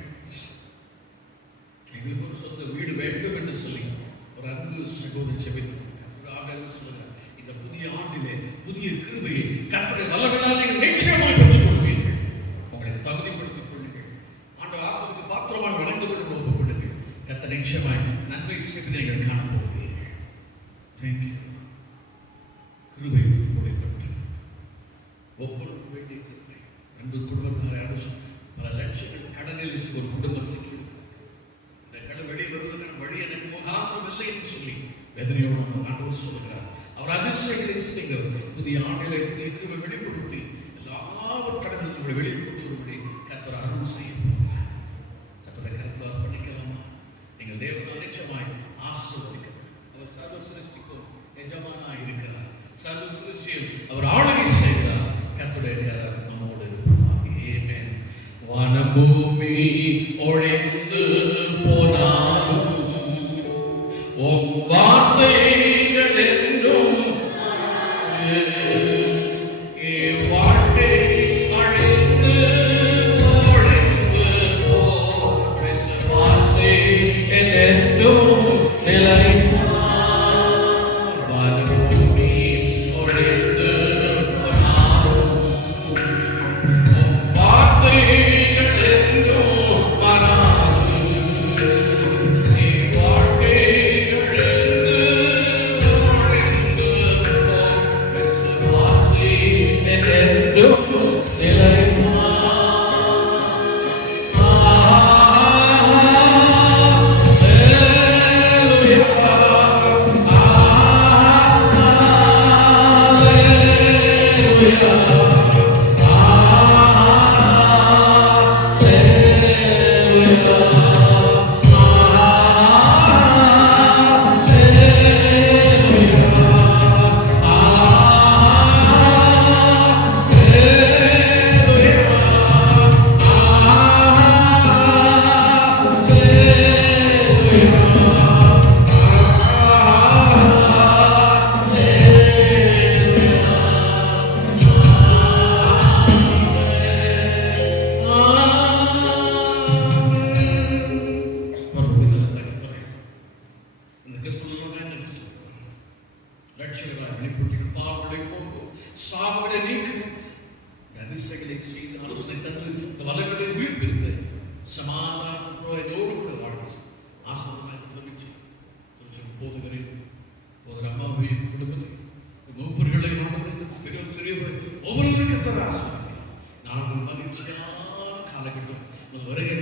எங்களுக்கு ஒரு சொந்த வீடு வேண்டும் என்று சொல்லி ஒரு அன்பு சகோதரி ஜெபித்து சொல்லுங்கள். இந்த புதிய ஆண்டிலே புதிய கிருபையை கர்த்தருடைய வல்லமையால் நீங்கள் நிச்சயமாய் பெற்றுக் கொள்வீர்கள். உங்களை தகுதிப்படுத்திக் கொள்ளுங்கள். ஆண்டவர் ஆசீர்வாதத்துக்கு பாத்திரமாய் வளர்ந்து கொண்டு ஒப்புக் கொள்ளுங்கள். கர்த்தர் நிச்சயமாய் நன்மை செய்து நீங்கள் காண போகிறீர்கள். தேங்க்யூ. கிருபை உங்களை பெற்று ஒவ்வொருவரும் வேண்டிய கிருபை. அன்பு குடும்பத்தாரை பல லட்சங்கள் கடனில் ஒரு குடும்ப சிக்கி வேதனையோடு நம்ம ஆண்டவர் சொல்லுகிறார். அவர் அதிசயங்களை செய்கிறவர். புதிய ஆண்டிலே புதிய கிருபை வெளிப்படுத்தி எல்லாவற்றையும் கடந்து உங்களை வெளிக்கொண்டு வரும்படி கர்த்தர் அருள் செய்ய போகிறார். கர்த்தரை கருத்து அர்ப்பணிக்கலாமா? நீங்கள் தேவனால் நிச்சயமாய் ஆசீர்வதிக்கிறார். அவர் சர்வ சிருஷ்டிக்கும் எஜமானாய் இருக்கிறார். சர்வ சிருஷ்டியும் அவர் ஆளுகை செய்கிறார். கர்த்தருடைய கரம் நம்மோடு ஆமென். வானபூமி ஒழிந்து போனாலும் உம் வார்த்தைகள் என்றும் வாழ்க்கை அழிந்து ஒழிந்து விசுவாசி என்றும் நிலைத்தார். வானபூமி ஒழிந்து போனாலும் வார்த்தைகள் என்றும் மாறாது. நீ வாழ்க்கை அழிந்து ஒழிந்து விசுவாசி என்றும் நிலைத்தார். லட்சியங்களாய் வெளிப்பட்டு பாவங்களை போக்கும், சாவுகளை நீக்கும், அதிசயங்களை செய்து ஆலோசனை தந்து இந்த வல்லமையை உயிர்ப்பித்து சமாதானத்தோடு கூட வாழ்க்கை ஆசீர்வாதமாய் உதவிச்சு போதுகிறேன். ஒரு அம்மாவை குடும்பத்தை மூப்பர்களை மிகவும் சிறியவர்கள் ஒவ்வொருவருக்கும் தர ஆசீர்வாதம். நான் ஒரு மகிழ்ச்சியான காலகட்டம் வருகை